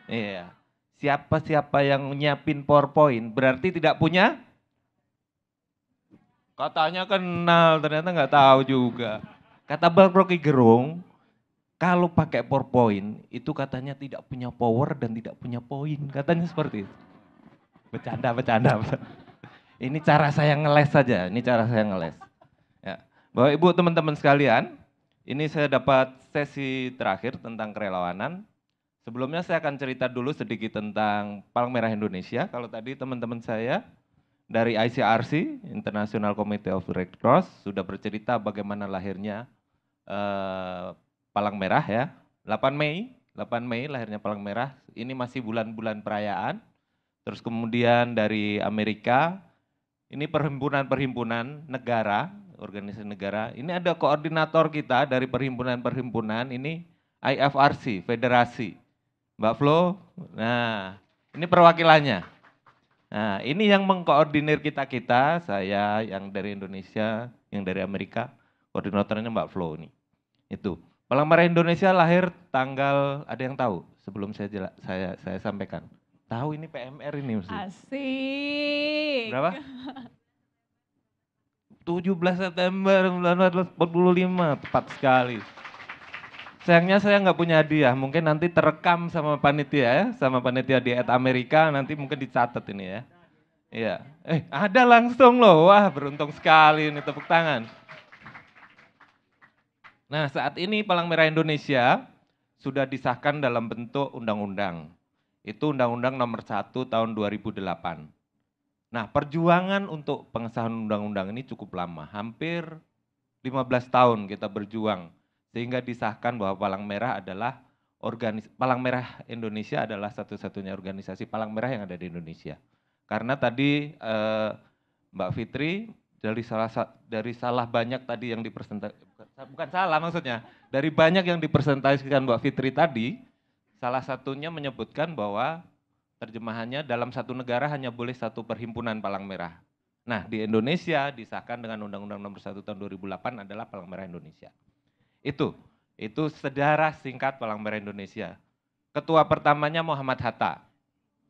Iya. Siapa-siapa yang nyiapin PowerPoint berarti tidak punya? Katanya kenal, ternyata nggak tahu juga. Kata Bang Rocky Gerung, kalau pakai PowerPoint itu katanya tidak punya power dan tidak punya poin. Katanya seperti itu. Bercanda. Ini cara saya ngeles saja, ini cara saya ngeles. Ya. Bapak Ibu teman-teman sekalian, ini saya dapat sesi terakhir tentang kerelawanan. Sebelumnya saya akan cerita dulu sedikit tentang Palang Merah Indonesia. Kalau tadi teman-teman saya dari ICRC, International Committee of Red Cross, sudah bercerita bagaimana lahirnya Palang Merah ya. 8 Mei lahirnya Palang Merah. Ini masih bulan-bulan perayaan. Terus kemudian dari Amerika, ini perhimpunan-perhimpunan negara, organisasi negara. Ini ada koordinator kita dari perhimpunan-perhimpunan, ini IFRC, Federasi. Mbak Flo, nah ini perwakilannya. Nah ini yang mengkoordinir kita, saya yang dari Indonesia, yang dari Amerika, koordinatornya Mbak Flo ini. Itu. Palang Merah Indonesia lahir tanggal, ada yang tahu sebelum saya sampaikan? Tahu ini PMR ini mesti. Asik. Berapa? 17 September 1945, tepat sekali. Sayangnya saya nggak punya hadiah, mungkin nanti terekam sama panitia ya, sama panitia di Amerika, nanti mungkin dicatat ini ya. Iya, ada langsung loh, wah beruntung sekali ini, tepuk tangan. Nah saat ini Palang Merah Indonesia sudah disahkan dalam bentuk undang-undang. Itu Undang-Undang Nomor 1 Tahun 2008. Nah perjuangan untuk pengesahan undang-undang ini cukup lama, hampir 15 tahun kita berjuang. Sehingga disahkan bahwa Palang Merah adalah Palang Merah Indonesia adalah satu-satunya organisasi Palang Merah yang ada di Indonesia. Karena tadi Mbak Fitri dari salah banyak tadi yang dipresentasikan, bukan salah maksudnya, dari banyak yang dipresentasikan Mbak Fitri tadi, salah satunya menyebutkan bahwa terjemahannya dalam satu negara hanya boleh satu perhimpunan Palang Merah. Nah di Indonesia disahkan dengan Undang-Undang Nomor 1 Tahun 2008 adalah Palang Merah Indonesia. Itu sejarah singkat Palang Merah Indonesia. Ketua pertamanya Muhammad Hatta.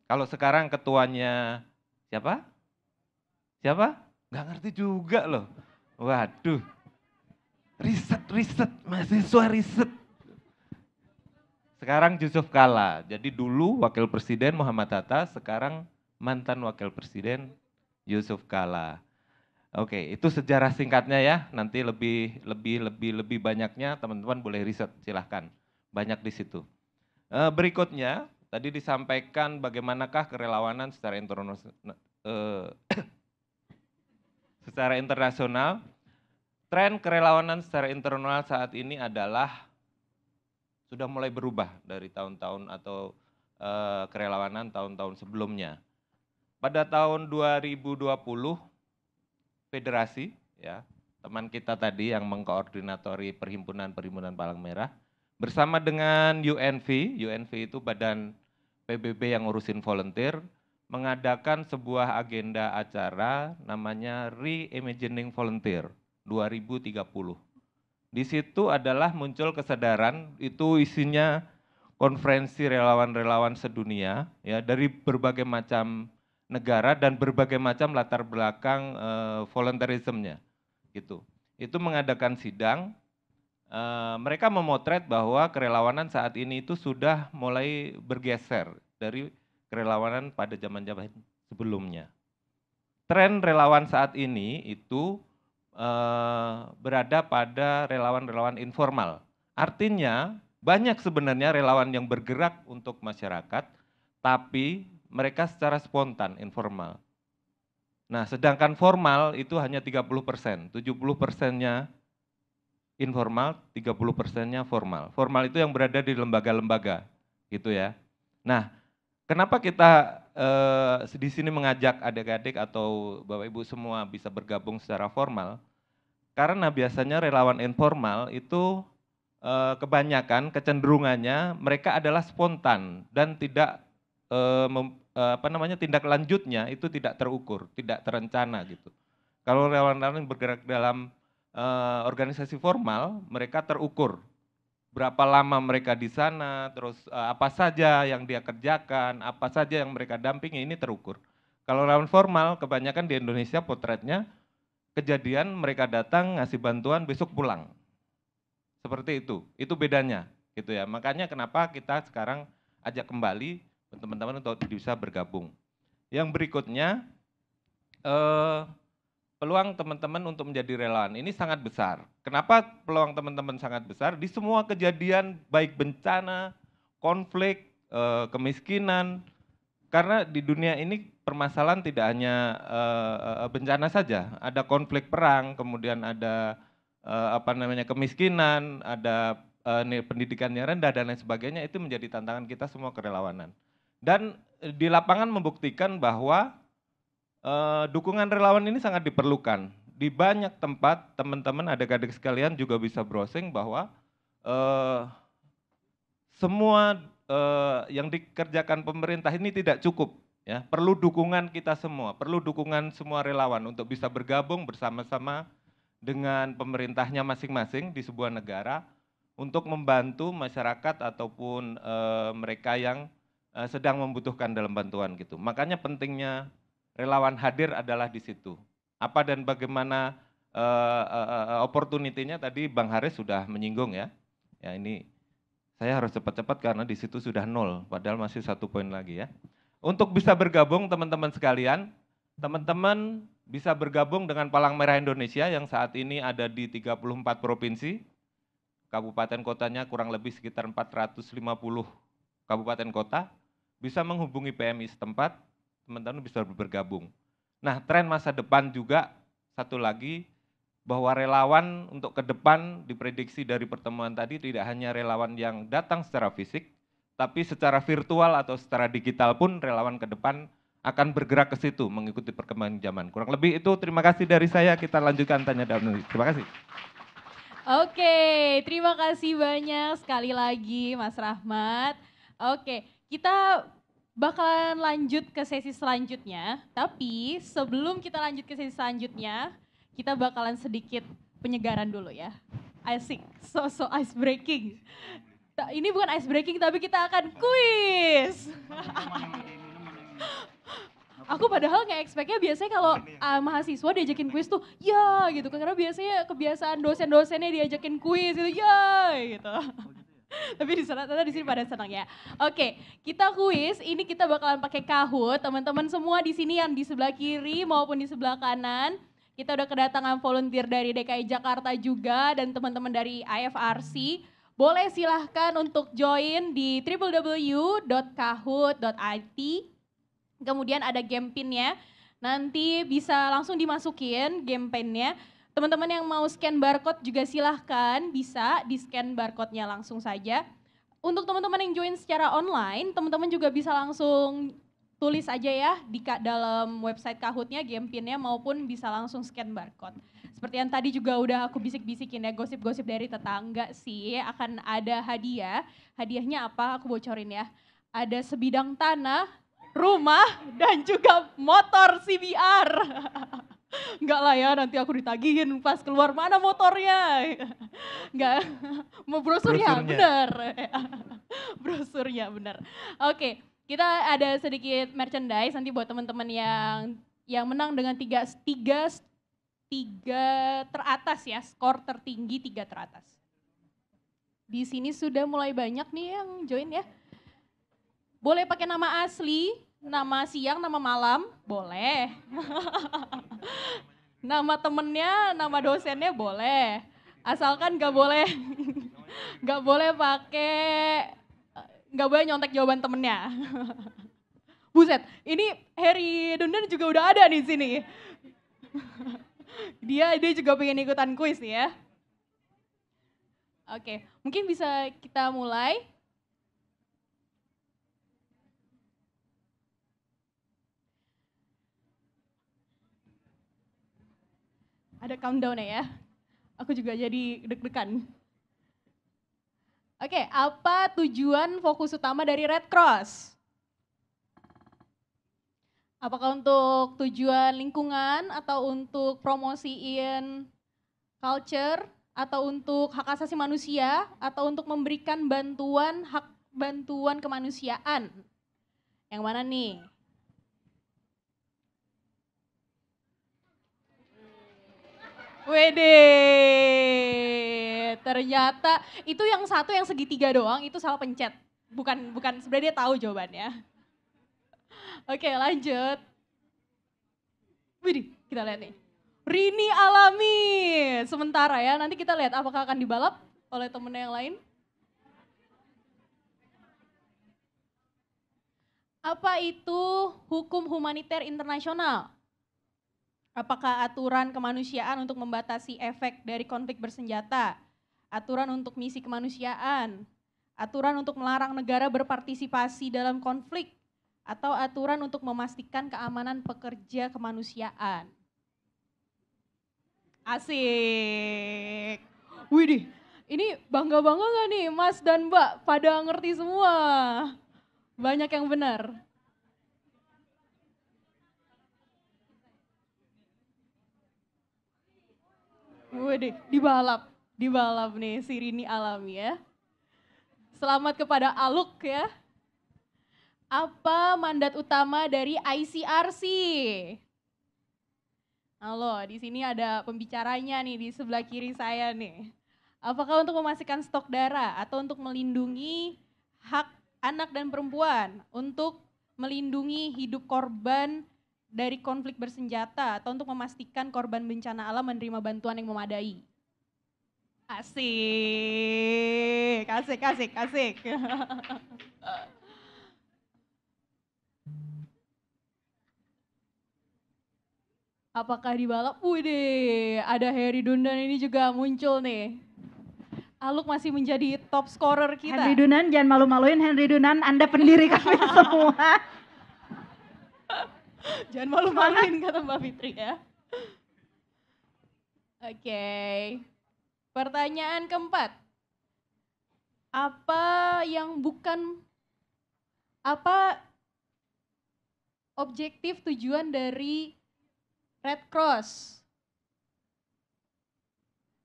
Kalau sekarang ketuanya siapa? Siapa? Nggak ngerti juga loh. Waduh. Riset, mahasiswa riset. Sekarang Yusuf Kala. Jadi dulu Wakil Presiden Muhammad Hatta, sekarang mantan Wakil Presiden Yusuf Kala. Oke, itu sejarah singkatnya ya. Nanti lebih banyaknya teman-teman boleh riset, silahkan. Banyak di situ. Berikutnya, tadi disampaikan bagaimanakah kerelawanan secara internasional. Tren kerelawanan secara internasional saat ini adalah sudah mulai berubah dari tahun-tahun atau kerelawanan tahun-tahun sebelumnya. Pada tahun 2020, Federasi, ya, teman kita tadi yang mengkoordinatori perhimpunan-perhimpunan Palang Merah, bersama dengan UNV itu Badan PBB yang ngurusin volunteer, mengadakan sebuah agenda acara namanya Reimagining Volunteer 2030. Di situ adalah muncul kesadaran, itu isinya konferensi relawan-relawan sedunia ya dari berbagai macam negara dan berbagai macam latar belakang volunteerismnya gitu. Itu mengadakan sidang, mereka memotret bahwa kerelawanan saat ini itu sudah mulai bergeser dari kerelawanan pada zaman-zaman sebelumnya. Tren relawan saat ini itu berada pada relawan-relawan informal. Artinya banyak sebenarnya relawan yang bergerak untuk masyarakat, tapi mereka secara spontan, informal. Nah, sedangkan formal itu hanya 30%, 70%-nya informal, 30%-nya formal. Formal itu yang berada di lembaga-lembaga, gitu ya. Nah, kenapa kita di sini mengajak adik-adik atau Bapak Ibu semua bisa bergabung secara formal? Karena biasanya relawan informal itu kebanyakan kecenderungannya mereka adalah spontan dan tidak tindak lanjutnya itu tidak terukur, tidak terencana gitu. Kalau relawan-relawan bergerak dalam organisasi formal, mereka terukur. Berapa lama mereka di sana, terus apa saja yang dia kerjakan, apa saja yang mereka dampingi, ini terukur. Kalau relawan formal, kebanyakan di Indonesia potretnya, kejadian mereka datang ngasih bantuan, besok pulang. Seperti itu bedanya. Gitu ya. Makanya kenapa kita sekarang ajak kembali teman-teman untuk bisa bergabung. Yang berikutnya, peluang teman-teman untuk menjadi relawan ini sangat besar. Kenapa peluang teman-teman sangat besar? Di semua kejadian baik bencana, konflik, kemiskinan, karena di dunia ini permasalahan tidak hanya bencana saja, ada konflik perang, kemudian ada kemiskinan, ada pendidikan yang rendah dan lain sebagainya, itu menjadi tantangan kita semua kerelawanan. Dan di lapangan membuktikan bahwa dukungan relawan ini sangat diperlukan. Di banyak tempat, teman-teman adik-adik sekalian juga bisa browsing bahwa semua yang dikerjakan pemerintah ini tidak cukup. Ya, perlu dukungan kita semua, perlu dukungan semua relawan untuk bisa bergabung bersama-sama dengan pemerintahnya masing-masing di sebuah negara untuk membantu masyarakat ataupun mereka yang sedang membutuhkan dalam bantuan gitu. Makanya pentingnya relawan hadir adalah di situ. Apa dan bagaimana opportunity-nya tadi Bang Haris sudah menyinggung ya. Ya ini saya harus cepat-cepat karena di situ sudah 0, padahal masih 1 poin lagi ya. Untuk bisa bergabung teman-teman sekalian, teman-teman bisa bergabung dengan Palang Merah Indonesia yang saat ini ada di 34 provinsi. Kabupaten kotanya kurang lebih sekitar 450 kabupaten kota. Bisa menghubungi PMI setempat, teman-teman bisa bergabung. Nah, tren masa depan juga satu lagi bahwa relawan untuk ke depan diprediksi dari pertemuan tadi tidak hanya relawan yang datang secara fisik, tapi secara virtual atau secara digital pun relawan ke depan akan bergerak ke situ mengikuti perkembangan zaman. Kurang lebih itu, terima kasih dari saya, kita lanjutkan tanya jawab. Terima kasih. Oke, terima kasih banyak sekali lagi Mas Rahmat. Oke, kita bakalan lanjut ke sesi selanjutnya, tapi sebelum kita lanjut ke sesi selanjutnya, kita bakalan sedikit penyegaran dulu ya. Asik, so ice breaking. Ini bukan ice breaking, tapi kita akan kuis. Aku padahal nggak expect-nya biasanya kalau mahasiswa diajakin kuis tuh, ya gitu. Karena biasanya kebiasaan dosen-dosennya diajakin kuis gitu, ya gitu. Tapi di sana ternyata di sini pada senang ya. Oke, kita kuis. Ini kita bakalan pakai Kahoot. Teman-teman semua di sini yang di sebelah kiri maupun di sebelah kanan. Kita udah kedatangan volunteer dari DKI Jakarta juga dan teman-teman dari IFRC. Boleh silahkan untuk join di www.kahoot.it. Kemudian ada game pin-nya. Nanti bisa langsung dimasukin game pin-nya. Teman-teman yang mau scan barcode juga silahkan bisa di-scan barcode-nya langsung saja. Untuk teman-teman yang join secara online, teman-teman juga bisa langsung tulis aja ya di dalam website Kahoot-nya, game pin-nya maupun bisa langsung scan barcode. Seperti yang tadi juga udah aku bisik-bisikin ya, gosip-gosip dari tetangga sih, akan ada hadiah. Hadiahnya apa? Aku bocorin ya. Ada sebidang tanah, rumah, dan juga motor CBR. Enggak lah ya, nanti aku ditagihin pas keluar mana motornya. Enggak, mau brosurnya, bener. Brosurnya, bener. Oke, kita ada sedikit merchandise nanti buat teman-teman yang menang dengan tiga teratas ya, skor tertinggi 3 teratas. Di sini sudah mulai banyak nih yang join ya. Boleh pakai nama asli, nama siang, nama malam, boleh. Nama temennya, nama dosennya boleh. Asalkan nggak boleh nyontek jawaban temennya. Buset, ini Harry Dunder juga udah ada di sini. Dia juga pengen ikutan kuis nih ya. Oke, mungkin bisa kita mulai. Ada countdown ya. Aku juga jadi deg-degan. Oke, apa tujuan fokus utama dari Red Cross? Apakah untuk tujuan lingkungan atau untuk promosiin culture, atau untuk hak asasi manusia, atau untuk memberikan bantuan kemanusiaan? Yang mana nih? Wede, ternyata itu yang satu yang segitiga doang, itu salah pencet. Bukan sebenarnya dia tahu jawabannya. Oke, lanjut. Widih, kita lihat nih. Rini Alami. Sementara ya, nanti kita lihat apakah akan dibalap oleh temennya yang lain. Apa itu hukum humaniter internasional? Apakah aturan kemanusiaan untuk membatasi efek dari konflik bersenjata? Aturan untuk misi kemanusiaan? Aturan untuk melarang negara berpartisipasi dalam konflik? Atau aturan untuk memastikan keamanan pekerja kemanusiaan? Asik. Widih, ini bangga-bangga gak nih Mas dan Mbak pada ngerti semua? Banyak yang benar. Widih, dibalap nih si Rini Alami ya. Selamat kepada Aluk ya. Apa mandat utama dari ICRC? Halo, di sini ada pembicaranya nih di sebelah kiri saya nih. Apakah untuk memastikan stok darah atau untuk melindungi hak anak dan perempuan, untuk melindungi hidup korban dari konflik bersenjata, atau untuk memastikan korban bencana alam menerima bantuan yang memadai? Asik. Apakah dibalap? Wih, ada Heri Dundan ini juga muncul nih. Aluk masih menjadi top scorer kita. Henry Dunan, jangan malu-maluin Henry Dunan, Anda pendiri kami semua. Jangan malu-maluin kata Mbak Fitri ya. Oke. Pertanyaan keempat. Apa objektif tujuan dari Red Cross?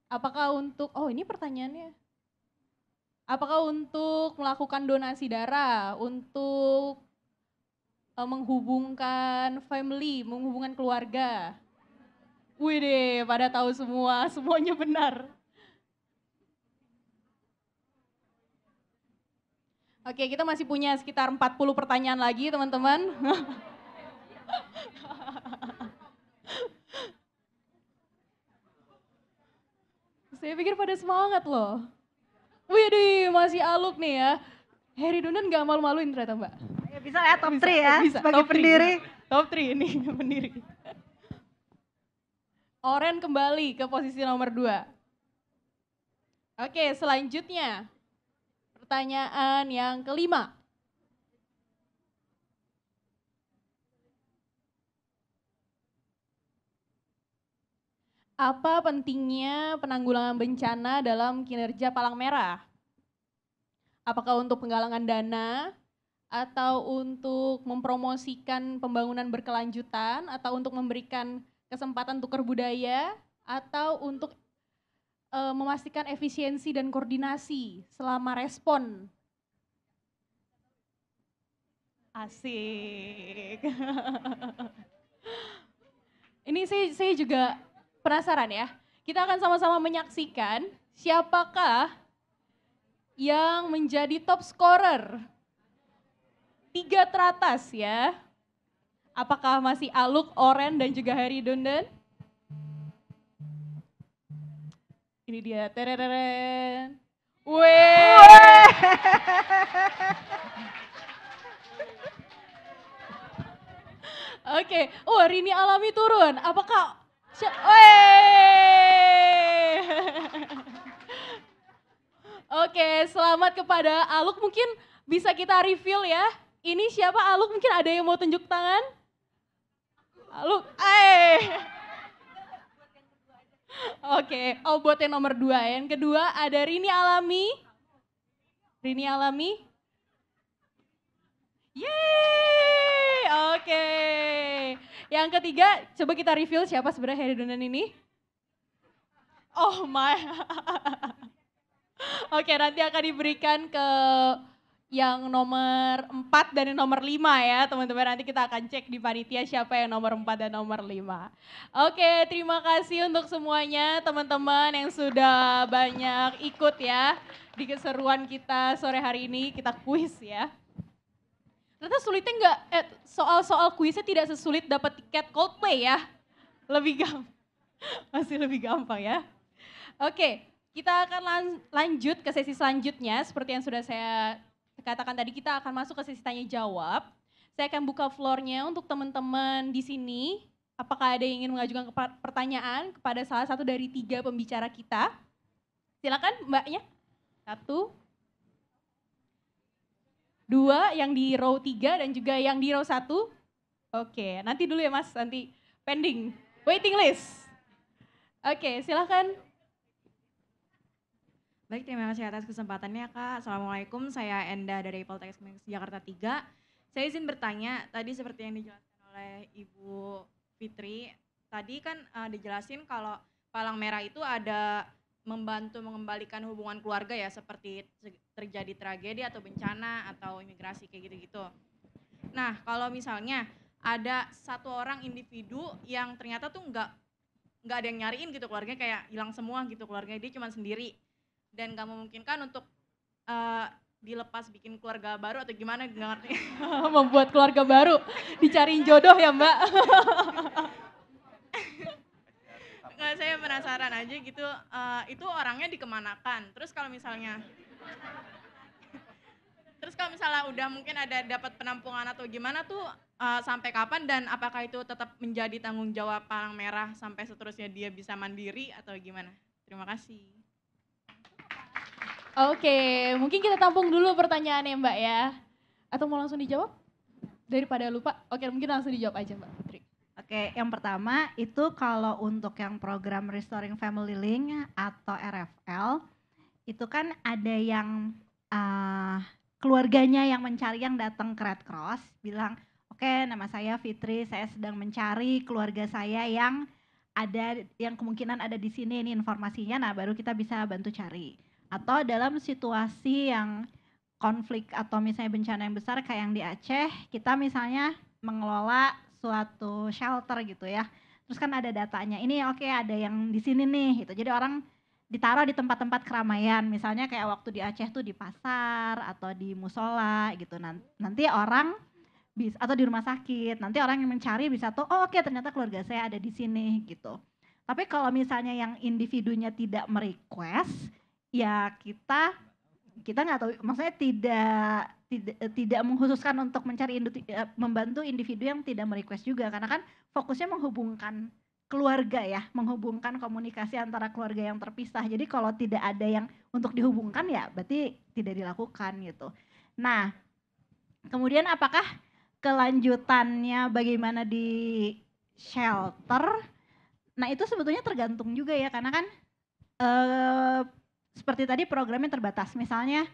Apakah untuk, ini pertanyaannya. Apakah untuk melakukan donasi darah, untuk menghubungkan family, menghubungkan keluarga? Wih deh, pada tahu semua, semuanya benar. Oke, kita masih punya sekitar 40 pertanyaan lagi teman-teman. Saya pikir pada semangat loh. Wih, masih Aluk nih ya. Heri Dunan gak malu-maluin ternyata Mbak. Ya, bisa ya top 3 ya, bisa, sebagai top pendiri. Top 3 ini pendiri. Oren kembali ke posisi nomor 2. Oke, selanjutnya. Pertanyaan yang kelima. Apa pentingnya penanggulangan bencana dalam kinerja Palang Merah? Apakah untuk penggalangan dana, atau untuk mempromosikan pembangunan berkelanjutan, atau untuk memberikan kesempatan tukar budaya, atau untuk memastikan efisiensi dan koordinasi selama respon? Asik. Ini saya juga penasaran ya. Kita akan sama-sama menyaksikan siapakah yang menjadi top scorer 3 teratas ya. Apakah masih Aluk, Oren, dan juga Heri Dundan? Ini dia, tereren. Weh. Oke, Rini Alami turun. Apakah Oke, selamat kepada Aluk. Mungkin bisa kita reveal ya. Ini siapa Aluk? Mungkin ada yang mau tunjuk tangan? Aluk, Oke, buat yang nomor 2. Yang kedua ada Rini Alami. Rini Alami. Yeay, oke. Yang ketiga, coba kita reveal siapa sebenarnya Heri Dundan ini. Oh my. Oke, nanti akan diberikan ke yang nomor 4 dan yang nomor 5 ya teman-teman. Nanti kita akan cek di panitia siapa yang nomor 4 dan nomor 5. Oke, terima kasih untuk semuanya teman-teman yang sudah banyak ikut ya di keseruan kita sore hari ini. Kita kuis ya. Ternyata sulitnya enggak, soal-soal kuisnya tidak sesulit dapat tiket Coldplay ya. Lebih gampang, masih lebih gampang ya. Oke, kita akan lanjut ke sesi selanjutnya. Seperti yang sudah saya katakan tadi, kita akan masuk ke sesi tanya jawab. Saya akan buka floornya untuk teman-teman di sini. Apakah ada yang ingin mengajukan pertanyaan kepada salah satu dari 3 pembicara kita? Silakan mbaknya. 1, 2 yang di row 3 dan juga yang di row 1. Oke, nanti dulu ya Mas, nanti pending. Waiting list. Oke, silakan. Baik, terima kasih atas kesempatannya Kak. Assalamualaikum, saya Enda dari Poltekkes Jakarta 3. Saya izin bertanya, tadi seperti yang dijelaskan oleh Ibu Fitri, tadi kan dijelasin kalau Palang Merah itu ada membantu mengembalikan hubungan keluarga ya, seperti terjadi tragedi atau bencana atau imigrasi kayak gitu-gitu. Nah, kalau misalnya ada satu orang individu yang ternyata tuh nggak ada yang nyariin gitu, keluarganya kayak hilang semua gitu, keluarganya dia cuma sendiri dan nggak memungkinkan untuk dilepas bikin keluarga baru atau gimana, nggak ngerti. Membuat keluarga baru, dicariin jodoh ya Mbak. Nggak, saya penasaran aja gitu, itu orangnya dikemanakan, terus kalau misalnya udah mungkin ada dapat penampungan atau gimana tuh sampai kapan, dan apakah itu tetap menjadi tanggung jawab Palang Merah sampai seterusnya dia bisa mandiri atau gimana? Terima kasih. Oke, mungkin kita tampung dulu pertanyaannya Mbak ya. Atau mau langsung dijawab? Daripada lupa, oke mungkin langsung dijawab aja Mbak Putri. Oke, yang pertama itu kalau untuk yang program Restoring Family Link atau RFL, itu kan ada yang keluarganya yang mencari, yang datang ke Red Cross, bilang, oke, nama saya Fitri, saya sedang mencari keluarga saya yang kemungkinan ada di sini, ini informasinya, nah baru kita bisa bantu cari. Atau dalam situasi yang konflik atau misalnya bencana yang besar kayak yang di Aceh, kita misalnya mengelola suatu shelter gitu ya. Terus kan ada datanya, ini oke, ada yang di sini nih gitu. Jadi orang ditaruh di tempat-tempat keramaian, misalnya kayak waktu di Aceh tuh di pasar atau di musola gitu. Nanti orang bisa, atau di rumah sakit, nanti orang yang mencari bisa tuh, oh oke, ternyata keluarga saya ada di sini gitu. Tapi kalau misalnya yang individunya tidak merequest, ya kita nggak tahu, maksudnya tidak mengkhususkan untuk mencari membantu individu yang tidak merequest juga, karena kan fokusnya menghubungkan keluarga ya, menghubungkan komunikasi antara keluarga yang terpisah. Jadi kalau tidak ada yang untuk dihubungkan ya berarti tidak dilakukan gitu. Nah, kemudian apakah kelanjutannya bagaimana di shelter? Nah itu sebetulnya tergantung juga ya, karena kan seperti tadi programnya terbatas. Misalnya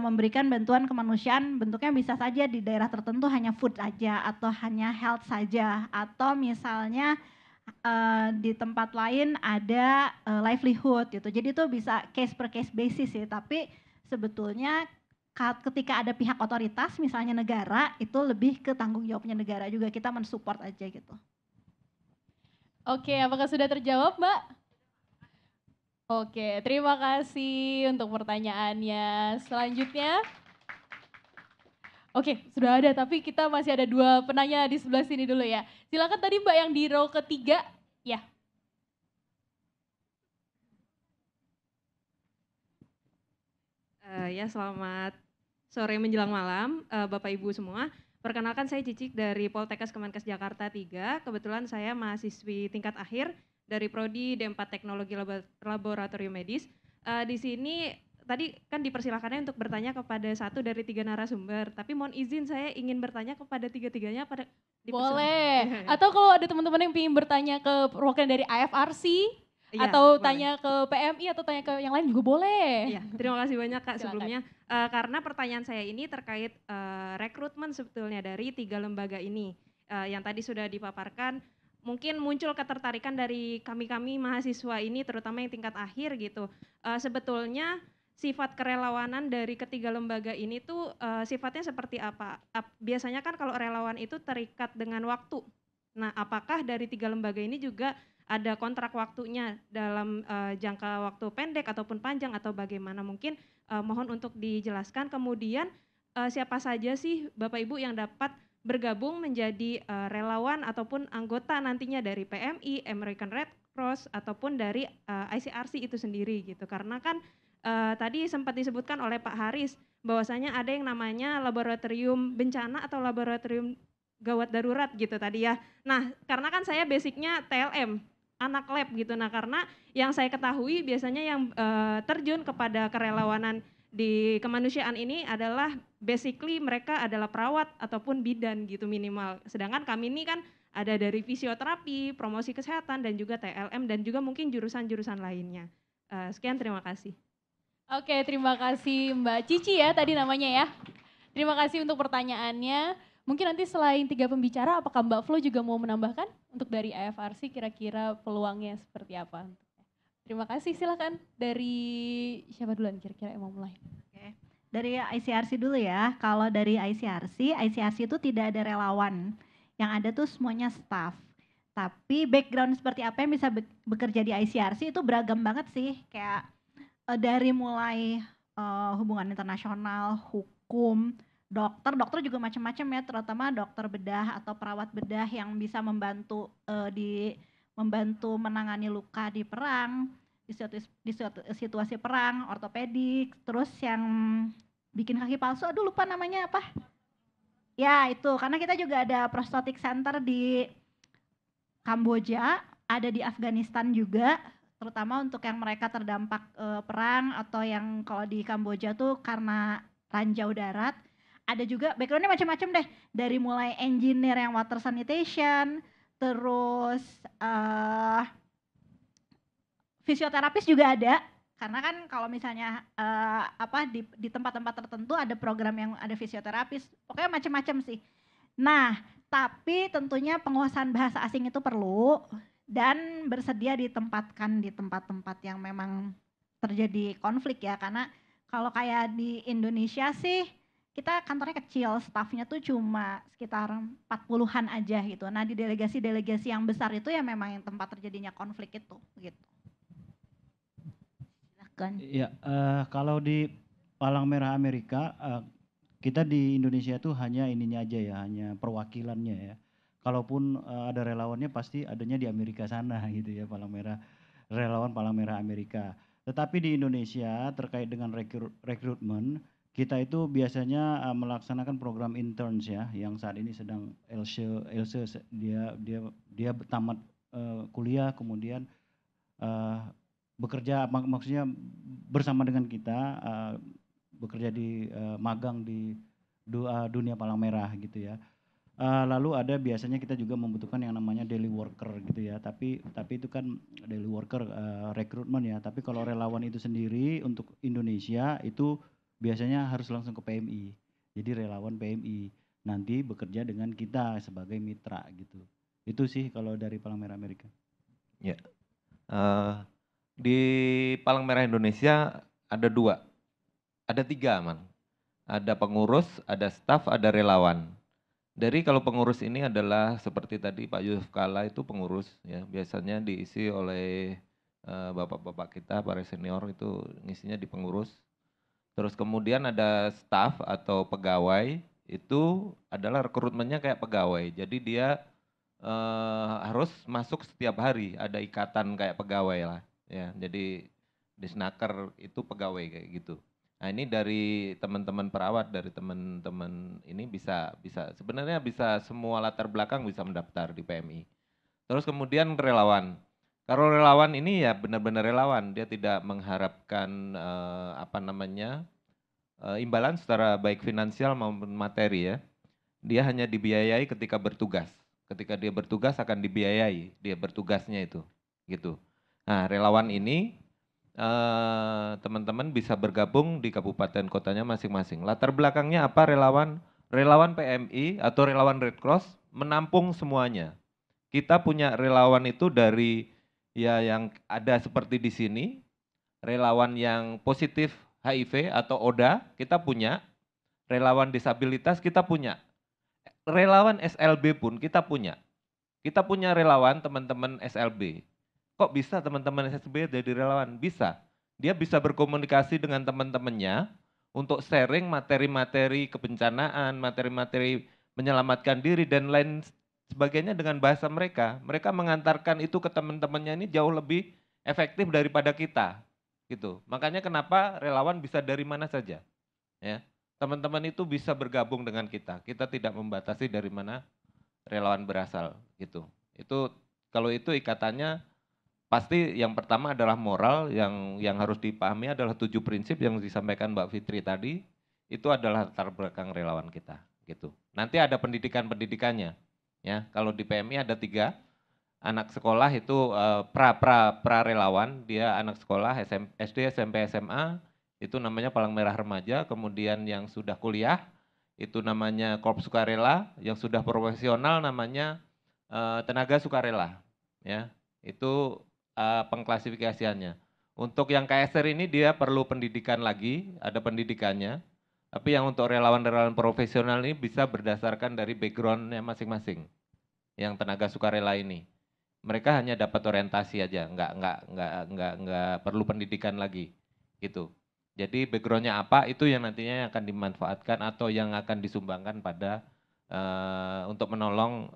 memberikan bantuan kemanusiaan, bentuknya bisa saja di daerah tertentu hanya food aja, atau hanya health saja, atau misalnya di tempat lain ada livelihood gitu. Jadi itu bisa case per case basis sih, tapi sebetulnya ketika ada pihak otoritas, misalnya negara, itu lebih ke tanggung jawabnya negara juga, kita mensupport aja gitu. Oke, apakah sudah terjawab Mbak? Oke, terima kasih untuk pertanyaannya. Selanjutnya, oke sudah ada, tapi kita masih ada 2 penanya di sebelah sini dulu ya. Silakan tadi Mbak yang di row ketiga, ya. Ya, selamat sore menjelang malam Bapak Ibu semua. Perkenalkan saya Cicik dari Poltekkes Kemenkes Jakarta 3. Kebetulan saya mahasiswi tingkat akhir dari Prodi D4 Teknologi Laboratorium Medis. Di sini tadi kan dipersilakannya untuk bertanya kepada 1 dari 3 narasumber, tapi mohon izin saya ingin bertanya kepada 3-tiganya pada boleh. Atau kalau ada teman-teman yang ingin bertanya ke perwakilan dari IFRC, iya, atau boleh. tanya ke PMI atau tanya ke yang lain juga boleh. Iya, terima kasih banyak Kak. Silakan. Sebelumnya. Karena pertanyaan saya ini terkait rekrutmen sebetulnya dari 3 lembaga ini. Yang tadi sudah dipaparkan mungkin muncul ketertarikan dari kami-kami mahasiswa ini, terutama yang tingkat akhir gitu. Sebetulnya sifat kerelawanan dari ketiga lembaga ini tuh sifatnya seperti apa? Biasanya kan kalau relawan itu terikat dengan waktu. Nah, apakah dari tiga lembaga ini juga ada kontrak waktunya dalam jangka waktu pendek ataupun panjang atau bagaimana? Mungkin mohon untuk dijelaskan. Kemudian siapa saja sih Bapak Ibu yang dapat bergabung menjadi relawan ataupun anggota nantinya dari PMI, American Red Cross ataupun dari ICRC itu sendiri gitu. Karena kan tadi sempat disebutkan oleh Pak Haris bahwasanya ada yang namanya laboratorium bencana atau laboratorium gawat darurat gitu tadi ya. Nah, karena kan saya basicnya TLM, anak lab gitu. Nah, karena yang saya ketahui biasanya yang terjun kepada kerelawanan di kemanusiaan ini adalah basically mereka adalah perawat ataupun bidan gitu minimal. Sedangkan kami ini kan ada dari fisioterapi, promosi kesehatan dan juga TLM dan juga mungkin jurusan-jurusan lainnya. Sekian, terima kasih. Oke, terima kasih Mbak Cici ya tadi namanya ya. Terima kasih untuk pertanyaannya. Mungkin nanti selain 3 pembicara, apakah Mbak Flo juga mau menambahkan untuk dari IFRC kira-kira peluangnya seperti apa? Terima kasih, silakan dari siapa duluan kira-kira yang mau mulai? Oke. Dari ICRC dulu ya. Kalau dari ICRC itu tidak ada relawan. Yang ada tuh semuanya staff. Tapi background seperti apa yang bisa bekerja di ICRC itu beragam banget sih. Kayak dari mulai hubungan internasional, hukum, dokter juga macam-macam ya, terutama dokter bedah atau perawat bedah yang bisa membantu membantu menangani luka di perang, di situasi perang, ortopedik, terus yang bikin kaki palsu, aduh lupa namanya apa. Ya itu, karena kita juga ada prosthetic center di Kamboja, ada di Afghanistan juga, terutama untuk yang mereka terdampak perang atau yang kalau di Kamboja tuh karena ranjau darat. Ada juga backgroundnya macam-macam deh, dari mulai engineer yang water sanitation, terus fisioterapis juga ada, karena kan kalau misalnya di tempat-tempat tertentu ada program yang ada fisioterapis, pokoknya macam-macam sih. Nah, tapi tentunya penguasaan bahasa asing itu perlu dan bersedia ditempatkan di tempat-tempat yang memang terjadi konflik ya, karena kalau kayak di Indonesia sih kita kantornya kecil, stafnya tuh cuma sekitar 40-an aja gitu. Nah, di delegasi-delegasi yang besar itu ya memang yang tempat terjadinya konflik itu gitu. Silakan. Ya, kalau di Palang Merah Amerika, kita di Indonesia tuh hanya ininya aja ya, hanya perwakilannya ya. Kalaupun ada relawannya pasti adanya di Amerika sana gitu ya, relawan Palang Merah Amerika. Tetapi di Indonesia terkait dengan rekrutmen, kita itu biasanya melaksanakan program interns ya, yang saat ini sedang Else dia tamat kuliah kemudian bekerja, maksudnya bersama dengan kita bekerja di magang di dunia Palang Merah gitu ya. Lalu ada biasanya kita juga membutuhkan yang namanya daily worker gitu ya, tapi itu kan daily worker rekrutmen ya. Tapi kalau relawan itu sendiri untuk Indonesia itu biasanya harus langsung ke PMI. Jadi relawan PMI nanti bekerja dengan kita sebagai mitra gitu. Itu sih kalau dari Palang Merah Amerika. Ya, di Palang Merah Indonesia ada 3 man. Ada pengurus, ada staf, ada relawan. Dari kalau pengurus ini adalah seperti tadi Pak Yusuf Kala itu pengurus ya, biasanya diisi oleh bapak-bapak kita para senior itu ngisinya di pengurus. Terus kemudian ada staf atau pegawai, itu adalah rekrutmennya kayak pegawai. Jadi dia harus masuk setiap hari, ada ikatan kayak pegawai lah ya. Jadi di Snaker itu pegawai kayak gitu. Nah, ini dari teman-teman perawat, dari teman-teman ini bisa sebenarnya bisa semua latar belakang bisa mendaftar di PMI. Terus kemudian relawan. Kalau relawan ini ya benar-benar relawan, dia tidak mengharapkan imbalan secara baik finansial maupun materi ya. Dia hanya dibiayai ketika bertugas. Ketika dia bertugas akan dibiayai, dia bertugasnya itu gitu. Nah, relawan ini teman-teman bisa bergabung di kabupaten kotanya masing-masing. Latar belakangnya apa relawan? Relawan PMI atau relawan Red Cross menampung semuanya. Kita punya relawan itu dari ya yang ada seperti di sini, relawan yang positif HIV atau ODA kita punya, relawan disabilitas kita punya, relawan SLB pun kita punya. Kita punya relawan teman-teman SLB. Kok bisa teman-teman SLB jadi relawan? Bisa. Dia bisa berkomunikasi dengan teman-temannya untuk sharing materi-materi kebencanaan, materi-materi menyelamatkan diri dan lain sebagainya dengan bahasa mereka. Mereka mengantarkan itu ke teman-temannya ini jauh lebih efektif daripada kita. Gitu. Makanya kenapa relawan bisa dari mana saja. Ya. Teman-teman itu bisa bergabung dengan kita. Kita tidak membatasi dari mana relawan berasal gitu. Itu kalau itu ikatannya pasti yang pertama adalah moral yang harus dipahami adalah 7 prinsip yang disampaikan Mbak Fitri tadi. Itu adalah latar belakang relawan kita gitu. Nanti ada pendidikannya. Ya, kalau di PMI ada 3 anak sekolah itu pra relawan, dia anak sekolah SD, SMP, SMA, itu namanya Palang Merah Remaja, kemudian yang sudah kuliah itu namanya Korps Sukarela, yang sudah profesional namanya tenaga sukarela. Ya, itu pengklasifikasiannya. Untuk yang KSR ini dia perlu pendidikan lagi, ada pendidikannya. Tapi yang untuk relawan-relawan profesional ini bisa berdasarkan dari backgroundnya masing-masing. Yang tenaga sukarela ini, mereka hanya dapat orientasi aja, nggak perlu pendidikan lagi, gitu. Jadi backgroundnya apa itu yang nantinya akan dimanfaatkan atau yang akan disumbangkan pada untuk menolong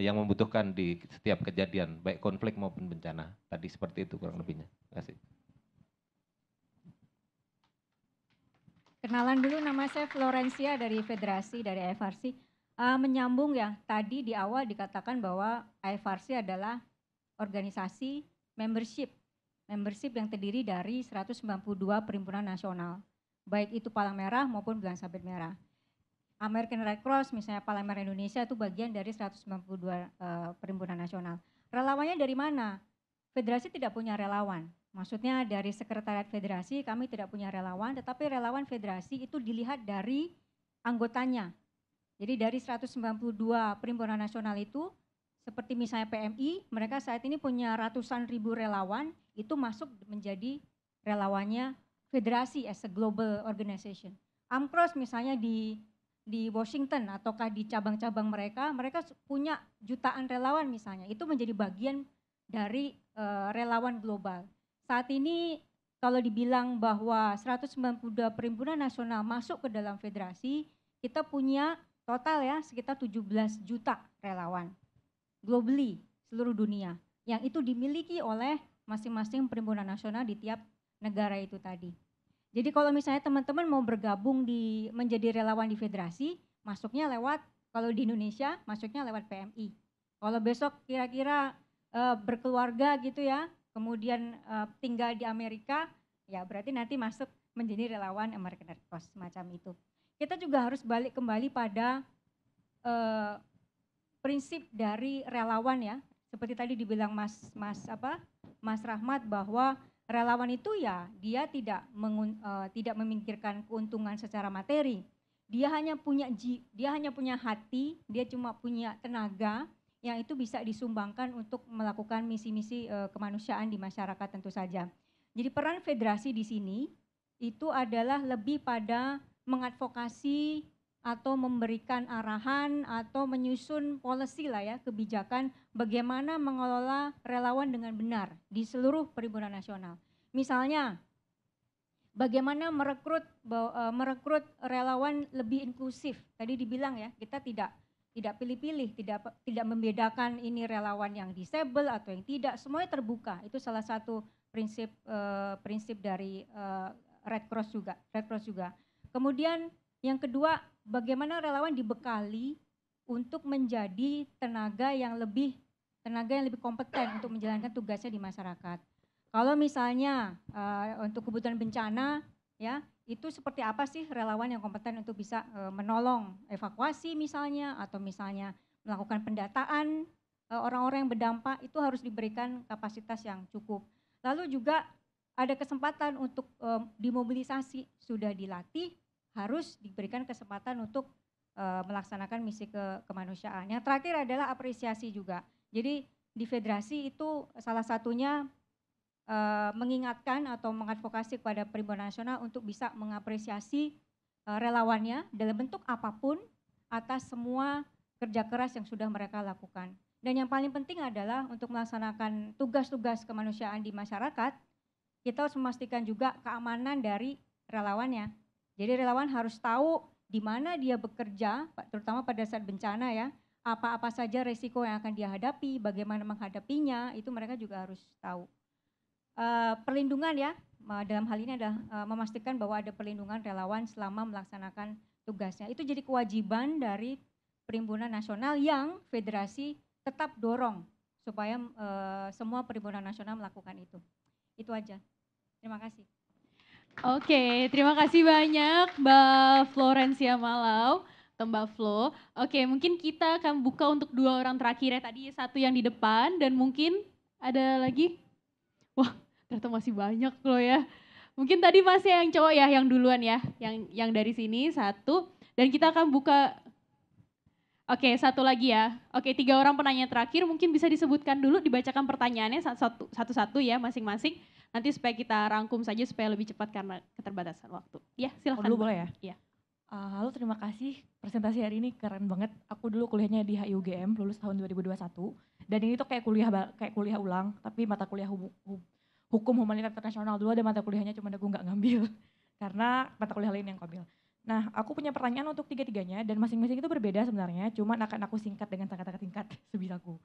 yang membutuhkan di setiap kejadian, baik konflik maupun bencana. Tadi seperti itu kurang lebihnya. Terima kasih. Kenalan dulu, nama saya Florencia dari Federasi, dari IFRC. Menyambung ya, tadi di awal dikatakan bahwa IFRC adalah organisasi membership yang terdiri dari 192 perhimpunan nasional, baik itu Palang Merah maupun Bulan Sabit Merah. American Red Cross misalnya Palang Merah Indonesia itu bagian dari 192 perhimpunan nasional. Relawannya dari mana? Federasi tidak punya relawan. Maksudnya dari sekretariat federasi kami tidak punya relawan, tetapi relawan federasi itu dilihat dari anggotanya. Jadi dari 192 perhimpunan nasional itu, seperti misalnya PMI, mereka saat ini punya ratusan ribu relawan, itu masuk menjadi relawannya federasi as a global organization. AMCROS misalnya di Washington ataukah di cabang-cabang mereka punya jutaan relawan misalnya, itu menjadi bagian dari relawan global. Saat ini kalau dibilang bahwa 192 perhimpunan nasional masuk ke dalam federasi, kita punya total ya sekitar 17 juta relawan globally, seluruh dunia, yang itu dimiliki oleh masing-masing perhimpunan nasional di tiap negara itu tadi. Jadi kalau misalnya teman-teman mau bergabung menjadi relawan di federasi, masuknya lewat, kalau di Indonesia masuknya lewat PMI. Kalau besok kira-kira berkeluarga gitu ya, kemudian tinggal di Amerika, ya berarti nanti masuk menjadi relawan American Red Cross, semacam itu. Kita juga harus balik kembali pada prinsip dari relawan ya, seperti tadi dibilang Mas Rahmat bahwa relawan itu ya dia tidak memikirkan keuntungan secara materi. Dia hanya punya hati, dia cuma punya tenaga yang itu bisa disumbangkan untuk melakukan misi-misi kemanusiaan di masyarakat tentu saja. Jadi peran federasi di sini itu adalah lebih pada mengadvokasi atau memberikan arahan atau menyusun policy lah ya, kebijakan bagaimana mengelola relawan dengan benar di seluruh perhimpunan nasional. Misalnya bagaimana merekrut relawan lebih inklusif. Tadi dibilang ya, kita tidak pilih-pilih, tidak membedakan ini relawan yang disable atau yang tidak, semuanya terbuka. Itu salah satu prinsip dari Red Cross juga. Kemudian yang kedua, bagaimana relawan dibekali untuk menjadi tenaga yang lebih kompeten untuk menjalankan tugasnya di masyarakat. Kalau misalnya untuk kebutuhan bencana ya, itu seperti apa sih relawan yang kompeten untuk bisa menolong evakuasi misalnya, atau misalnya melakukan pendataan orang-orang yang berdampak, itu harus diberikan kapasitas yang cukup. Lalu juga ada kesempatan untuk dimobilisasi, sudah dilatih, harus diberikan kesempatan untuk melaksanakan misi kemanusiaan. Yang terakhir adalah apresiasi juga. Jadi di federasi itu salah satunya mengingatkan atau mengadvokasi kepada Perhimpunan Nasional untuk bisa mengapresiasi relawannya dalam bentuk apapun atas semua kerja keras yang sudah mereka lakukan. Dan yang paling penting adalah untuk melaksanakan tugas-tugas kemanusiaan di masyarakat, kita harus memastikan juga keamanan dari relawannya. Jadi relawan harus tahu di mana dia bekerja, terutama pada saat bencana ya, apa-apa saja resiko yang akan dia hadapi, bagaimana menghadapinya, itu mereka juga harus tahu. Perlindungan ya, dalam hal ini adalah memastikan bahwa ada perlindungan relawan selama melaksanakan tugasnya. Itu jadi kewajiban dari Perhimpunan Nasional yang federasi tetap dorong supaya semua Perhimpunan Nasional melakukan itu. Itu aja. Terima kasih. Oke, terima kasih banyak Mbak Florencia Malau atau Mbak Flo. Oke, mungkin kita akan buka untuk 2 orang terakhir ya. Tadi satu yang di depan dan mungkin ada lagi. Wah, ternyata masih banyak loh ya. Mungkin tadi masih yang cowok ya, yang duluan ya. Yang dari sini satu. Dan kita akan buka. Oke, satu lagi ya. Oke, 3 orang penanya terakhir mungkin bisa disebutkan dulu, dibacakan pertanyaannya satu-satu ya masing-masing. Nanti supaya kita rangkum saja supaya lebih cepat karena keterbatasan waktu. Ya, silakan. Dulu boleh ya? Iya. Halo, terima kasih. Presentasi hari ini keren banget. Aku dulu kuliahnya di HIUGM, lulus tahun 2021. Dan ini tuh kayak kuliah ulang, tapi mata kuliah hukum humanitar internasional dulu ada mata kuliahnya, cuma aku nggak ngambil karena mata kuliah lain yang aku ambil. Nah, aku punya pertanyaan untuk tiga-tiganya dan masing-masing itu berbeda sebenarnya, cuman akan aku singkat dengan sangat-sangat singkat sebisaku.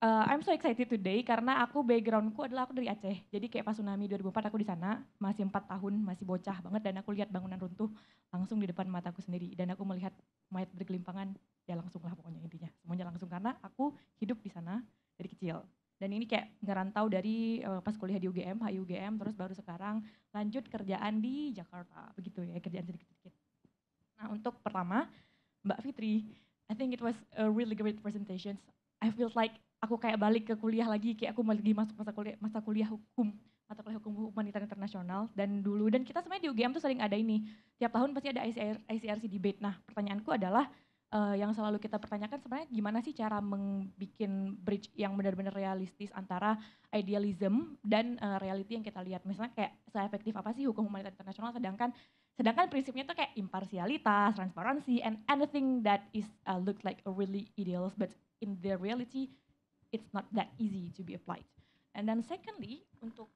I'm so excited today karena backgroundku adalah aku dari Aceh. Jadi kayak pas tsunami 2004 aku di sana, masih 4 tahun, masih bocah banget dan aku lihat bangunan runtuh langsung di depan mataku sendiri dan aku melihat mayat bergelimpangan, ya langsung lah pokoknya intinya. Semuanya langsung karena aku hidup di sana dari kecil. Dan ini kayak ngerantau dari pas kuliah di UGM, HIUGM, terus baru sekarang lanjut kerjaan di Jakarta, begitu ya, kerjaan sedikit-sedikit. Nah, untuk pertama, Mbak Fitri, I think it was a really great presentation. I feel like aku kayak balik ke kuliah lagi, kayak aku lagi masuk mata kuliah hukum humanitar internasional dan kita sebenarnya di UGM tuh sering ada ini, tiap tahun pasti ada ICRC debate. Nah, pertanyaanku adalah yang selalu kita pertanyakan sebenarnya gimana sih cara membuat bridge yang benar-benar realistis antara idealism dan reality yang kita lihat. Misalnya kayak seefektif apa sih hukum humanitar internasional sedangkan prinsipnya tuh kayak imparsialitas, transparansi, and anything that is look like a really ideals, but in the reality it's not that easy to be applied. And then secondly, untuk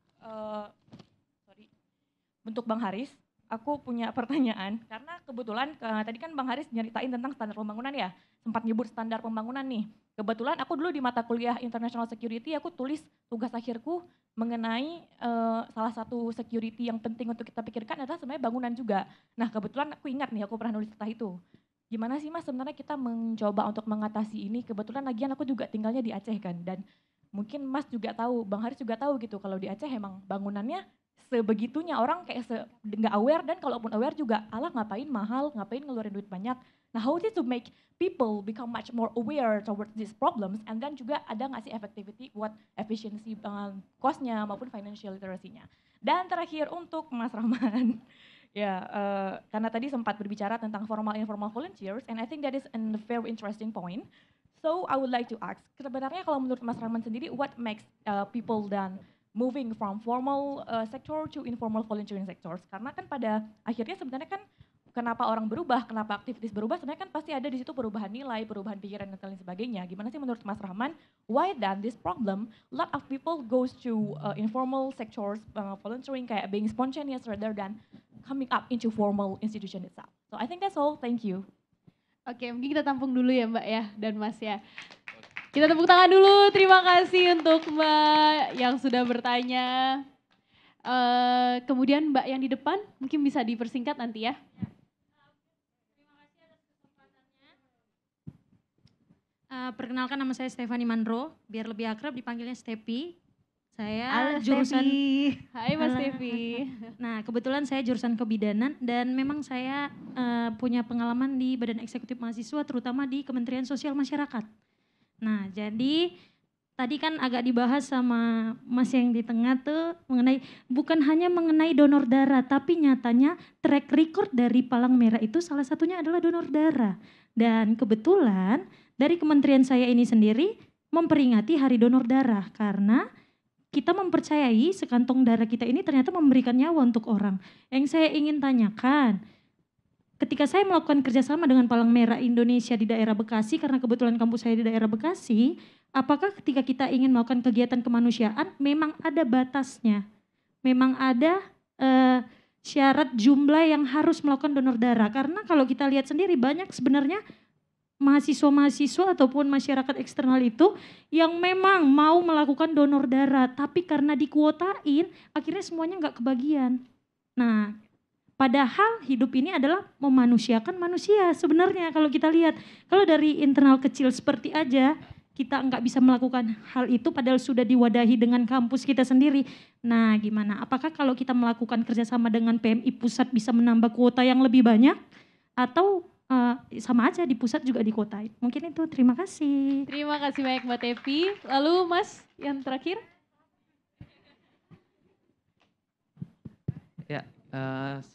Bang Haris, aku punya pertanyaan karena kebetulan tadi kan Bang Haris nyeritain tentang standar pembangunan ya, sempat nyebut standar pembangunan nih. Kebetulan aku dulu di mata kuliah International Security aku tulis tugas akhirku mengenai salah satu security yang penting untuk kita pikirkan adalah sebenarnya bangunan juga. Nah, kebetulan aku ingat nih aku pernah nulis tentang itu. Gimana sih Mas sebenarnya kita mencoba untuk mengatasi ini? Kebetulan lagian aku juga tinggalnya di Aceh kan dan mungkin Mas juga tahu, Bang Haris juga tahu gitu kalau di Aceh emang bangunannya sebegitunya orang kayak nggak aware dan kalaupun aware juga alah ngapain mahal, ngapain ngeluarin duit banyak. Nah, how is to make people become much more aware towards these problems and then juga ada nggak sih effectivity buat efisiensi cost-nya maupun financial literacy-nya. Dan terakhir untuk Mas Rahman. Ya, karena tadi sempat berbicara tentang formal informal volunteers and I think that is a very interesting point. So I would like to ask, sebenarnya kalau menurut Mas Rahman sendiri, what makes people then moving from formal sector to informal volunteering sectors? Karena kan pada akhirnya sebenarnya kan kenapa orang berubah, kenapa aktivitas berubah, sebenarnya kan pasti ada di situ perubahan nilai, perubahan pikiran dan lain sebagainya. Gimana sih menurut Mas Rahman, why then this problem, a lot of people goes to informal sectors, volunteering kayak being spontaneous rather than coming up into formal institution itself. So I think that's all, thank you. Oke, mungkin kita tampung dulu ya Mbak ya dan Mas ya. Kita tepuk tangan dulu, terima kasih untuk Mbak yang sudah bertanya. Kemudian Mbak yang di depan mungkin bisa dipersingkat nanti ya. Perkenalkan nama saya Stefani Mandro, biar lebih akrab dipanggilnya Stepi. Saya Halo, jurusan Stepi. Hai Mas Stepi. Nah, kebetulan saya jurusan kebidanan dan memang saya punya pengalaman di Badan Eksekutif Mahasiswa terutama di Kementerian Sosial Masyarakat. Nah, jadi tadi kan agak dibahas sama Mas yang di tengah tuh bukan hanya mengenai donor darah, tapi nyatanya track record dari Palang Merah itu salah satunya adalah donor darah. Dan kebetulan dari kementerian saya ini sendiri memperingati Hari Donor Darah karena kita mempercayai sekantong darah kita ini ternyata memberikan nyawa untuk orang. Yang saya ingin tanyakan, ketika saya melakukan kerjasama dengan Palang Merah Indonesia di daerah Bekasi, karena kebetulan kampus saya di daerah Bekasi, apakah ketika kita ingin melakukan kegiatan kemanusiaan memang ada batasnya? Memang ada syarat jumlah yang harus melakukan donor darah? Karena kalau kita lihat sendiri banyak sebenarnya mahasiswa-mahasiswa ataupun masyarakat eksternal itu yang memang mau melakukan donor darah, tapi karena dikuotain akhirnya semuanya nggak kebagian. Nah, padahal hidup ini adalah memanusiakan manusia sebenarnya kalau kita lihat. Kalau dari internal kecil seperti aja kita nggak bisa melakukan hal itu padahal sudah diwadahi dengan kampus kita sendiri. Nah gimana, apakah kalau kita melakukan kerjasama dengan PMI pusat bisa menambah kuota yang lebih banyak atau sama aja di pusat juga di kota? Mungkin itu, terima kasih. Terima kasih banyak Mbak Tevi. Lalu Mas yang terakhir. Ya,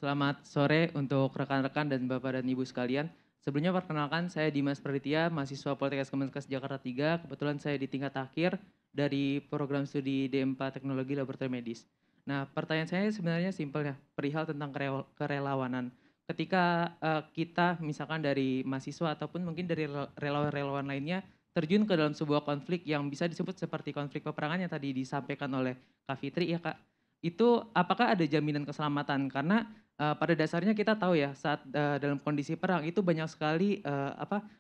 selamat sore untuk rekan-rekan dan Bapak dan Ibu sekalian. Sebelumnya perkenalkan saya Dimas Praditya, mahasiswa Poltekkes Kemenkes Jakarta 3. Kebetulan saya di tingkat akhir dari program studi D4 Teknologi Laboratorium Medis. Nah, pertanyaan saya sebenarnya simpel ya, perihal tentang kerelawanan. Ketika kita misalkan dari mahasiswa ataupun mungkin dari relawan-relawan lainnya terjun ke dalam sebuah konflik yang bisa disebut seperti konflik peperangan yang tadi disampaikan oleh Kak Fitri ya Kak, itu apakah ada jaminan keselamatan? Karena pada dasarnya kita tahu ya saat dalam kondisi perang itu banyak sekali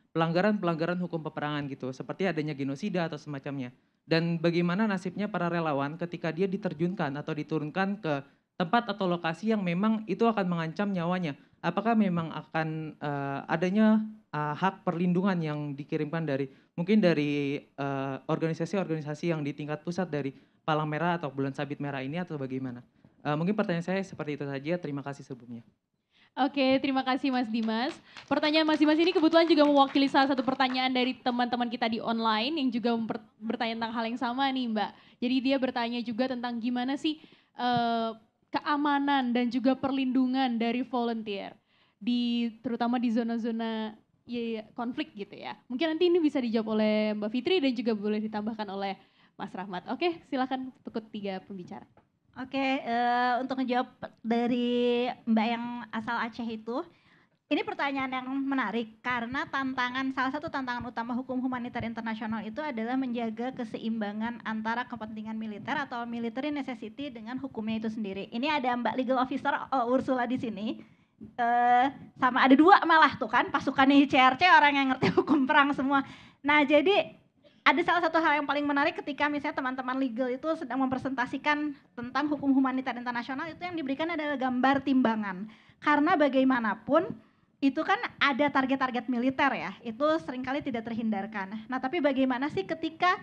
pelanggaran-pelanggaran hukum peperangan gitu, seperti adanya genosida atau semacamnya. Dan bagaimana nasibnya para relawan ketika dia diterjunkan atau diturunkan ke tempat atau lokasi yang memang itu akan mengancam nyawanya? Apakah memang akan adanya hak perlindungan yang dikirimkan dari mungkin dari organisasi-organisasi yang di tingkat pusat dari Palang Merah atau Bulan Sabit Merah ini atau bagaimana? Mungkin pertanyaan saya seperti itu saja. Terima kasih sebelumnya. Oke, terima kasih Mas Dimas. Pertanyaan Mas Dimas ini kebetulan juga mewakili salah satu pertanyaan dari teman-teman kita di online yang juga bertanya tentang hal yang sama nih Mbak. Jadi dia bertanya juga tentang gimana sih keamanan dan juga perlindungan dari volunteer terutama di zona-zona konflik gitu ya. Mungkin nanti ini bisa dijawab oleh Mbak Fitri dan juga boleh ditambahkan oleh Mas Rahmat. Oke, silakan untuk ketiga pembicara. Oke, untuk menjawab dari Mbak yang asal Aceh itu, ini pertanyaan yang menarik karena salah satu tantangan utama hukum humaniter internasional itu adalah menjaga keseimbangan antara kepentingan militer atau military necessity dengan hukumnya itu sendiri. Ini ada Mbak Legal Officer Ursula di sini, sama ada dua malah tuh kan pasukannya ICRC, orang yang ngerti hukum perang semua. Nah jadi ada salah satu hal yang paling menarik ketika misalnya teman-teman legal itu sedang mempresentasikan tentang hukum humaniter internasional, itu yang diberikan adalah gambar timbangan. Karena bagaimanapun itu kan ada target-target militer ya, itu seringkali tidak terhindarkan. Nah tapi bagaimana sih ketika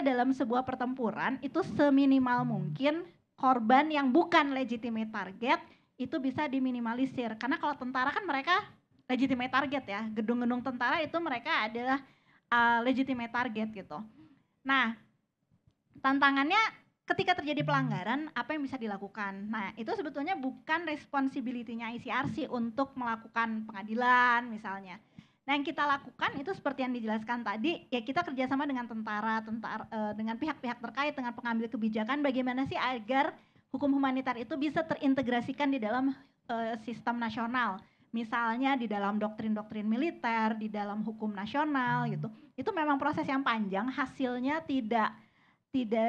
dalam sebuah pertempuran itu seminimal mungkin korban yang bukan legitimate target itu bisa diminimalisir. Karena kalau tentara kan mereka legitimate target ya, gedung-gedung tentara itu mereka adalah legitimate target gitu. Nah tantangannya ketika terjadi pelanggaran, apa yang bisa dilakukan? Nah, itu sebetulnya bukan responsibility-nya ICRC untuk melakukan pengadilan misalnya. Nah, yang kita lakukan itu seperti yang dijelaskan tadi, ya kita kerjasama dengan tentara dengan pihak-pihak terkait, dengan pengambil kebijakan, bagaimana sih agar hukum humanitar itu bisa terintegrasikan di dalam sistem nasional. Misalnya di dalam doktrin-doktrin militer, di dalam hukum nasional gitu. Itu memang proses yang panjang, hasilnya tidak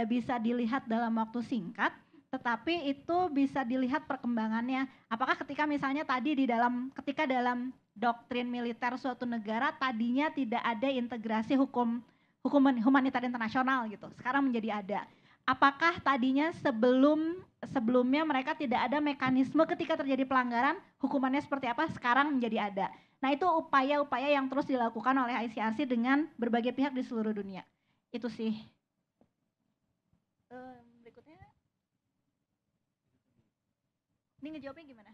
bisa dilihat dalam waktu singkat, tetapi itu bisa dilihat perkembangannya. Apakah ketika misalnya tadi ketika dalam doktrin militer suatu negara tadinya tidak ada integrasi hukum humanitar internasional gitu, sekarang menjadi ada. Apakah tadinya sebelumnya mereka tidak ada mekanisme ketika terjadi pelanggaran, hukumannya seperti apa, sekarang menjadi ada. Nah itu upaya-upaya yang terus dilakukan oleh ICRC dengan berbagai pihak di seluruh dunia. Itu sih. Berikutnya, ini ngejawabnya gimana?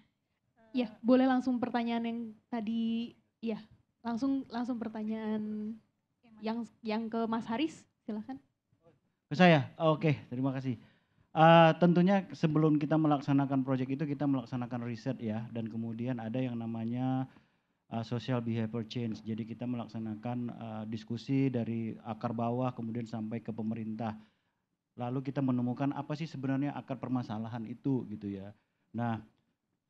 Ya, boleh langsung pertanyaan yang tadi, ya, langsung pertanyaan yang ke Mas Haris, silakan. Ke saya, oke, terima kasih. Tentunya sebelum kita melaksanakan proyek itu kita melaksanakan riset ya, dan kemudian ada yang namanya social behavior change. Jadi kita melaksanakan diskusi dari akar bawah kemudian sampai ke pemerintah. Lalu kita menemukan apa sih sebenarnya akar permasalahan itu gitu ya. Nah,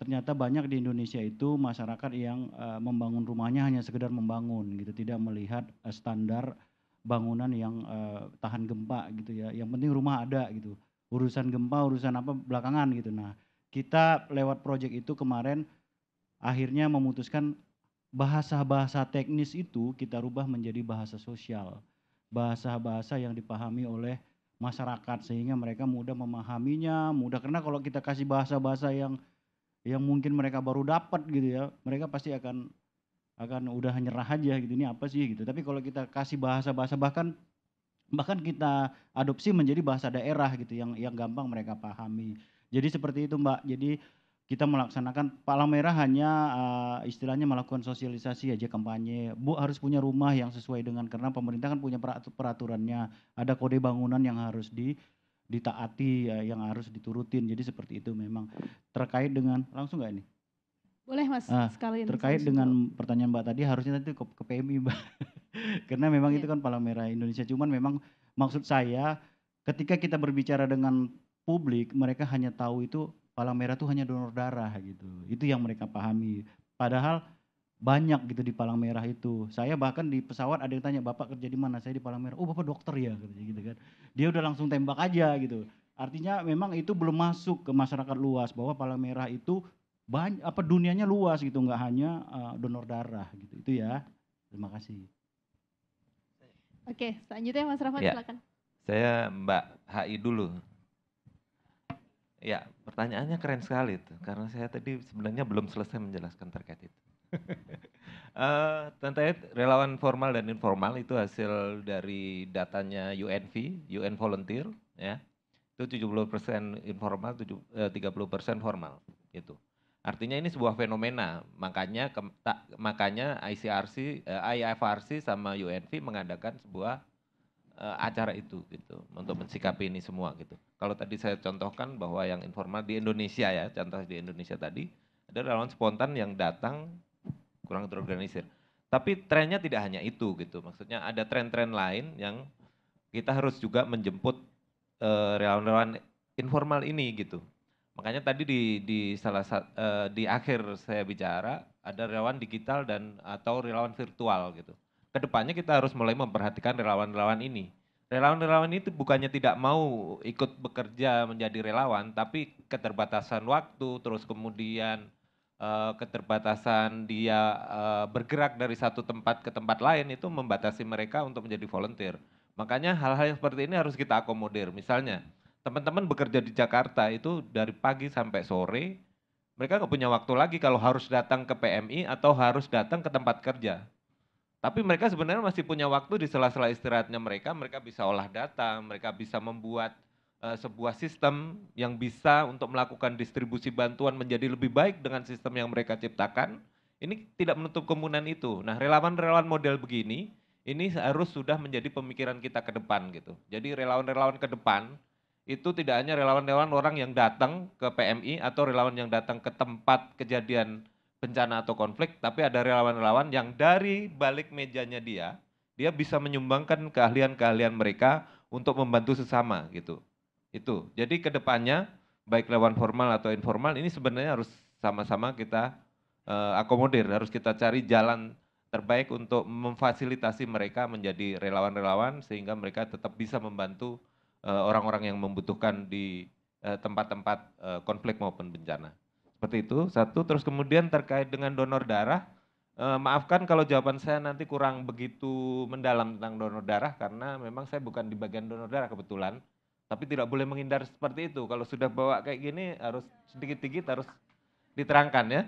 ternyata banyak di Indonesia itu masyarakat yang membangun rumahnya hanya sekedar membangun gitu, tidak melihat standar bangunan yang tahan gempa gitu ya. Yang penting rumah ada gitu. Urusan gempa, urusan apa belakangan gitu. Nah, kita lewat proyek itu kemarin akhirnya memutuskan bahasa-bahasa teknis itu kita rubah menjadi bahasa sosial. Bahasa-bahasa yang dipahami oleh masyarakat sehingga mereka mudah memahaminya, mudah, karena kalau kita kasih bahasa-bahasa yang mungkin mereka baru dapat gitu ya, mereka pasti akan udah nyerah aja gitu, ini apa sih gitu. Tapi kalau kita kasih bahasa-bahasa bahkan kita adopsi menjadi bahasa daerah gitu yang gampang mereka pahami. Jadi seperti itu Mbak. Jadi kita melaksanakan Palang Merah hanya istilahnya melakukan sosialisasi aja, kampanye. Bu harus punya rumah yang sesuai dengan, karena pemerintah kan punya peraturannya, ada kode bangunan yang harus ditaati ya, yang harus diturutin. Jadi seperti itu memang. Terkait dengan langsung nggak ini? Boleh Mas sekalian. Terkait dengan pertanyaan Mbak tadi, harusnya nanti ke PMI Mbak. Karena memang itu kan Palang Merah Indonesia. Cuman memang maksud saya ketika kita berbicara dengan publik, mereka hanya tahu itu Palang Merah itu hanya donor darah gitu. Itu yang mereka pahami. Padahal banyak gitu di Palang Merah itu. Saya bahkan di pesawat ada yang tanya, Bapak kerja di mana? Saya di Palang Merah. Oh Bapak dokter ya gitu kan. Dia udah langsung tembak aja gitu. Artinya memang itu belum masuk ke masyarakat luas bahwa Palang Merah itu banyak, dunianya luas gitu, nggak hanya donor darah gitu. Itu ya. Terima kasih. Oke, selanjutnya Mas Rahmat Ya, silakan. Saya Mbak HI dulu. Ya, pertanyaannya keren sekali itu, karena saya tadi sebenarnya belum selesai menjelaskan terkait itu. Terkait relawan formal dan informal itu hasil dari datanya UNV, UN Volunteer, ya. Itu 70% informal, 30% formal, gitu. Artinya ini sebuah fenomena, makanya IFRC sama UNV mengadakan sebuah acara itu gitu untuk mensikapi ini semua gitu. Kalau tadi saya contohkan bahwa yang informal di Indonesia ya, contoh di Indonesia tadi ada relawan spontan yang datang kurang terorganisir. Tapi trennya tidak hanya itu gitu. Maksudnya ada tren-tren lain yang kita harus juga menjemput relawan-relawan informal ini gitu. Makanya tadi di akhir saya bicara ada relawan digital dan atau relawan virtual gitu. Kedepannya kita harus mulai memperhatikan relawan-relawan ini. Relawan-relawan itu bukannya tidak mau ikut bekerja menjadi relawan, tapi keterbatasan waktu, terus kemudian keterbatasan dia bergerak dari satu tempat ke tempat lain itu membatasi mereka untuk menjadi volunteer. Makanya hal-hal yang seperti ini harus kita akomodir. Misalnya teman-teman bekerja di Jakarta itu dari pagi sampai sore, mereka nggak punya waktu lagi kalau harus datang ke PMI atau harus datang ke tempat kerja. Tapi mereka sebenarnya masih punya waktu di sela-sela istirahatnya mereka bisa olah data, mereka bisa membuat sebuah sistem yang bisa untuk melakukan distribusi bantuan menjadi lebih baik dengan sistem yang mereka ciptakan. Ini tidak menutup kemungkinan itu. Nah, relawan-relawan model begini, ini harus sudah menjadi pemikiran kita ke depan gitu. Jadi relawan-relawan ke depan, itu tidak hanya relawan-relawan orang yang datang ke PMI atau relawan yang datang ke tempat kejadian bencana atau konflik, tapi ada relawan-relawan yang dari balik mejanya dia bisa menyumbangkan keahlian-keahlian mereka untuk membantu sesama gitu. Itu. Jadi kedepannya baik relawan formal atau informal ini sebenarnya harus sama-sama kita akomodir, harus kita cari jalan terbaik untuk memfasilitasi mereka menjadi relawan-relawan sehingga mereka tetap bisa membantu orang-orang yang membutuhkan di tempat-tempat konflik maupun bencana. Seperti itu, satu. Terus kemudian terkait dengan donor darah, maafkan kalau jawaban saya nanti kurang begitu mendalam tentang donor darah karena memang saya bukan di bagian donor darah kebetulan, tapi tidak boleh menghindar seperti itu. Kalau sudah bawa kayak gini harus sedikit-sedikit harus diterangkan ya.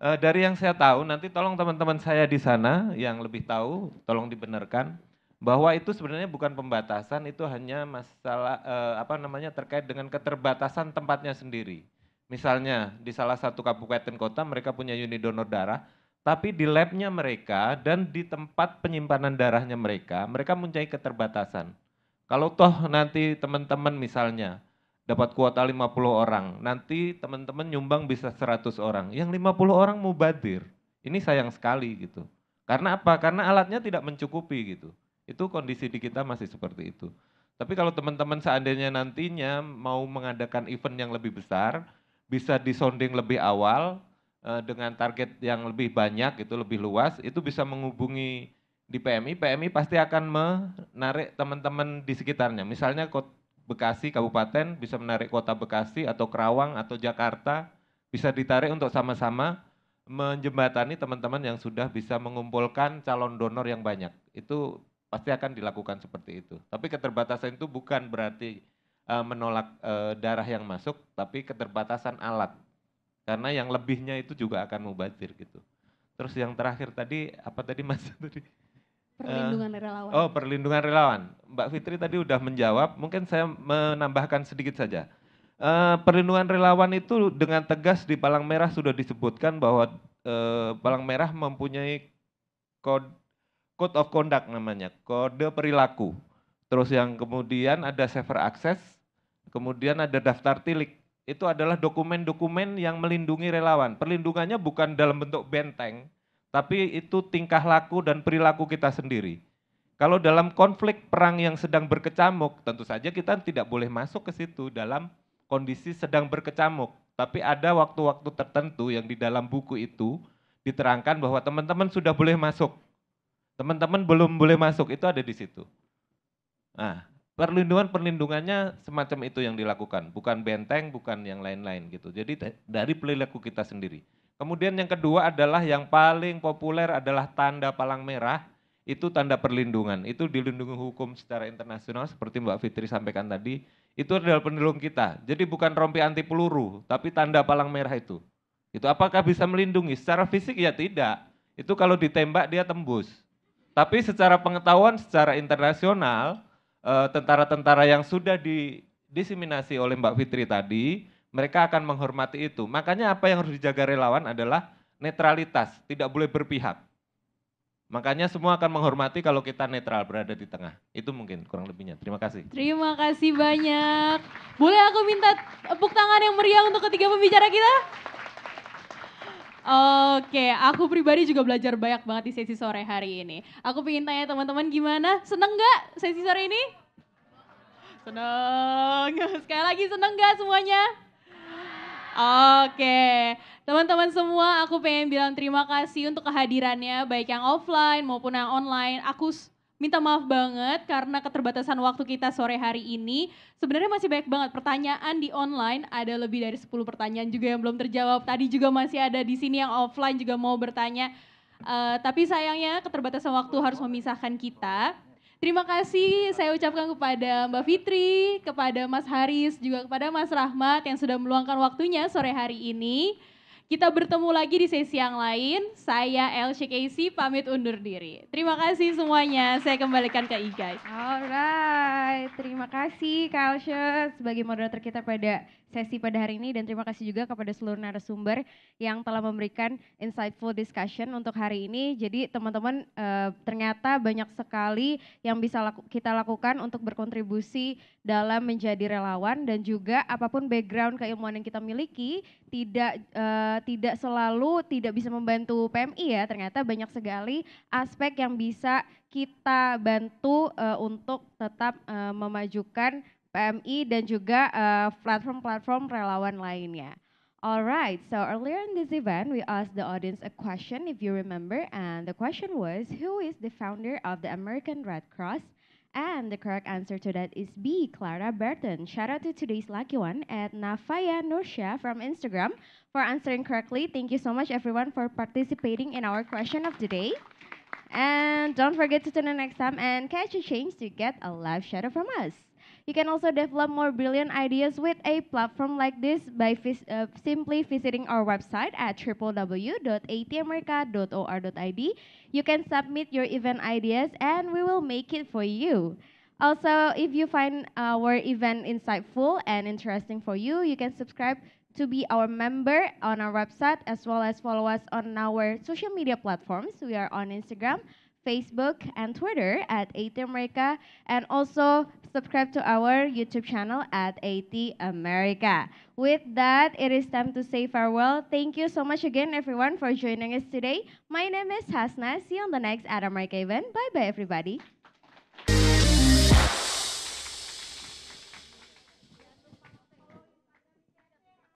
Dari yang saya tahu, nanti tolong teman-teman saya di sana yang lebih tahu, tolong dibenarkan bahwa itu sebenarnya bukan pembatasan, itu hanya masalah terkait dengan keterbatasan tempatnya sendiri. Misalnya di salah satu kabupaten kota mereka punya unit donor darah, tapi di labnya mereka dan di tempat penyimpanan darahnya mereka mempunyai keterbatasan. Kalau toh nanti teman-teman misalnya dapat kuota 50 orang, nanti teman-teman nyumbang bisa 100 orang, yang 50 orang mubadir, Ini sayang sekali gitu. Karena apa? Karena alatnya tidak mencukupi gitu. Itu kondisi di kita masih seperti itu. Tapi kalau teman-teman seandainya nantinya mau mengadakan event yang lebih besar, bisa disonding lebih awal dengan target yang lebih banyak, itu lebih luas, itu bisa menghubungi di PMI. PMI pasti akan menarik teman-teman di sekitarnya. Misalnya Bekasi Kabupaten bisa menarik kota Bekasi atau Kerawang atau Jakarta, bisa ditarik untuk sama-sama menjembatani teman-teman yang sudah bisa mengumpulkan calon donor yang banyak. Itu pasti akan dilakukan seperti itu. Tapi keterbatasan itu bukan berarti menolak darah yang masuk, tapi keterbatasan alat. Karena yang lebihnya itu juga akan mubazir gitu. Terus yang terakhir tadi, apa tadi Mas? Perlindungan relawan. Oh, perlindungan relawan. Mbak Fitri tadi udah menjawab, mungkin saya menambahkan sedikit saja. Perlindungan relawan itu dengan tegas di Palang Merah sudah disebutkan bahwa Palang Merah mempunyai code of conduct namanya, kode perilaku. Terus yang kemudian ada safer access, kemudian ada daftar tilik. Itu adalah dokumen-dokumen yang melindungi relawan. Perlindungannya bukan dalam bentuk benteng, tapi itu tingkah laku dan perilaku kita sendiri. Kalau dalam konflik perang yang sedang berkecamuk, tentu saja kita tidak boleh masuk ke situ dalam kondisi sedang berkecamuk. Tapi ada waktu-waktu tertentu yang di dalam buku itu diterangkan bahwa teman-teman sudah boleh masuk. Teman-teman belum boleh masuk, itu ada di situ. Nah, perlindungannya semacam itu yang dilakukan, bukan benteng, bukan yang lain-lain gitu. Jadi dari perilaku kita sendiri. Kemudian yang kedua adalah yang paling populer adalah tanda palang merah, itu tanda perlindungan. Itu dilindungi hukum secara internasional seperti Mbak Fitri sampaikan tadi, itu adalah perlindungan kita. Jadi bukan rompi anti peluru, tapi tanda palang merah itu. Itu apakah bisa melindungi? Secara fisik ya tidak. Itu kalau ditembak dia tembus. Tapi secara pengetahuan, secara internasional, tentara-tentara yang sudah didiseminasi oleh Mbak Fitri tadi, mereka akan menghormati itu. Makanya apa yang harus dijaga relawan adalah netralitas, tidak boleh berpihak. Makanya semua akan menghormati kalau kita netral berada di tengah. Itu mungkin kurang lebihnya. Terima kasih. Terima kasih banyak. Boleh aku minta tepuk tangan yang meriah untuk ketiga pembicara kita? Oke, aku pribadi juga belajar banyak banget di sesi sore hari ini. Aku pengen tanya teman-teman gimana? Seneng gak sesi sore ini? Seneng. Sekali lagi seneng gak semuanya? Oke, teman-teman semua aku pengen bilang terima kasih untuk kehadirannya baik yang offline maupun yang online. Aku minta maaf banget karena keterbatasan waktu kita sore hari ini. Sebenarnya masih banyak banget pertanyaan di online, ada lebih dari 10 pertanyaan juga yang belum terjawab. Tadi juga masih ada di sini yang offline juga mau bertanya. Tapi sayangnya keterbatasan waktu harus memisahkan kita. Terima kasih saya ucapkan kepada Mbak Fitri, kepada Mas Haris, juga kepada Mas Rahmat yang sudah meluangkan waktunya sore hari ini. Kita bertemu lagi di sesi yang lain. Saya Elsie Casey pamit undur diri. Terima kasih semuanya. Saya kembalikan ke Igai. Alright, terima kasih Kak Elsie sebagai moderator kita pada sesi pada hari ini dan terima kasih juga kepada seluruh narasumber yang telah memberikan insightful discussion untuk hari ini. Jadi teman-teman ternyata banyak sekali yang bisa kita lakukan untuk berkontribusi dalam menjadi relawan dan juga apapun background keilmuan yang kita miliki tidak selalu tidak bisa membantu PMI ya. Ternyata banyak sekali aspek yang bisa kita bantu untuk tetap memajukan PMI dan juga platform-platform relawan lainnya. Alright, so earlier in this event, we asked the audience a question, if you remember, and the question was, who is the founder of the American Red Cross? And the correct answer to that is B, Clara Burton. Shout out to today's lucky one at Nafaya Nursha from Instagram for answering correctly. Thank you so much everyone for participating in our question of the day. And don't forget to tune in next time and catch a change to get a live shout out from us. You can also develop more brilliant ideas with a platform like this by simply visiting our website at www.atmerica.or.id. You can submit your event ideas and we will make it for you. Also, if you find our event insightful and interesting for you, you can subscribe to be our member on our website as well as follow us on our social media platforms. We are on Instagram, Facebook, and Twitter at AT America, and also subscribe to our YouTube channel at AT America. With that, it is time to say farewell. Thank you so much again, everyone, for joining us today. My name is Hasna. See you on the next AT America event. Bye-bye, everybody.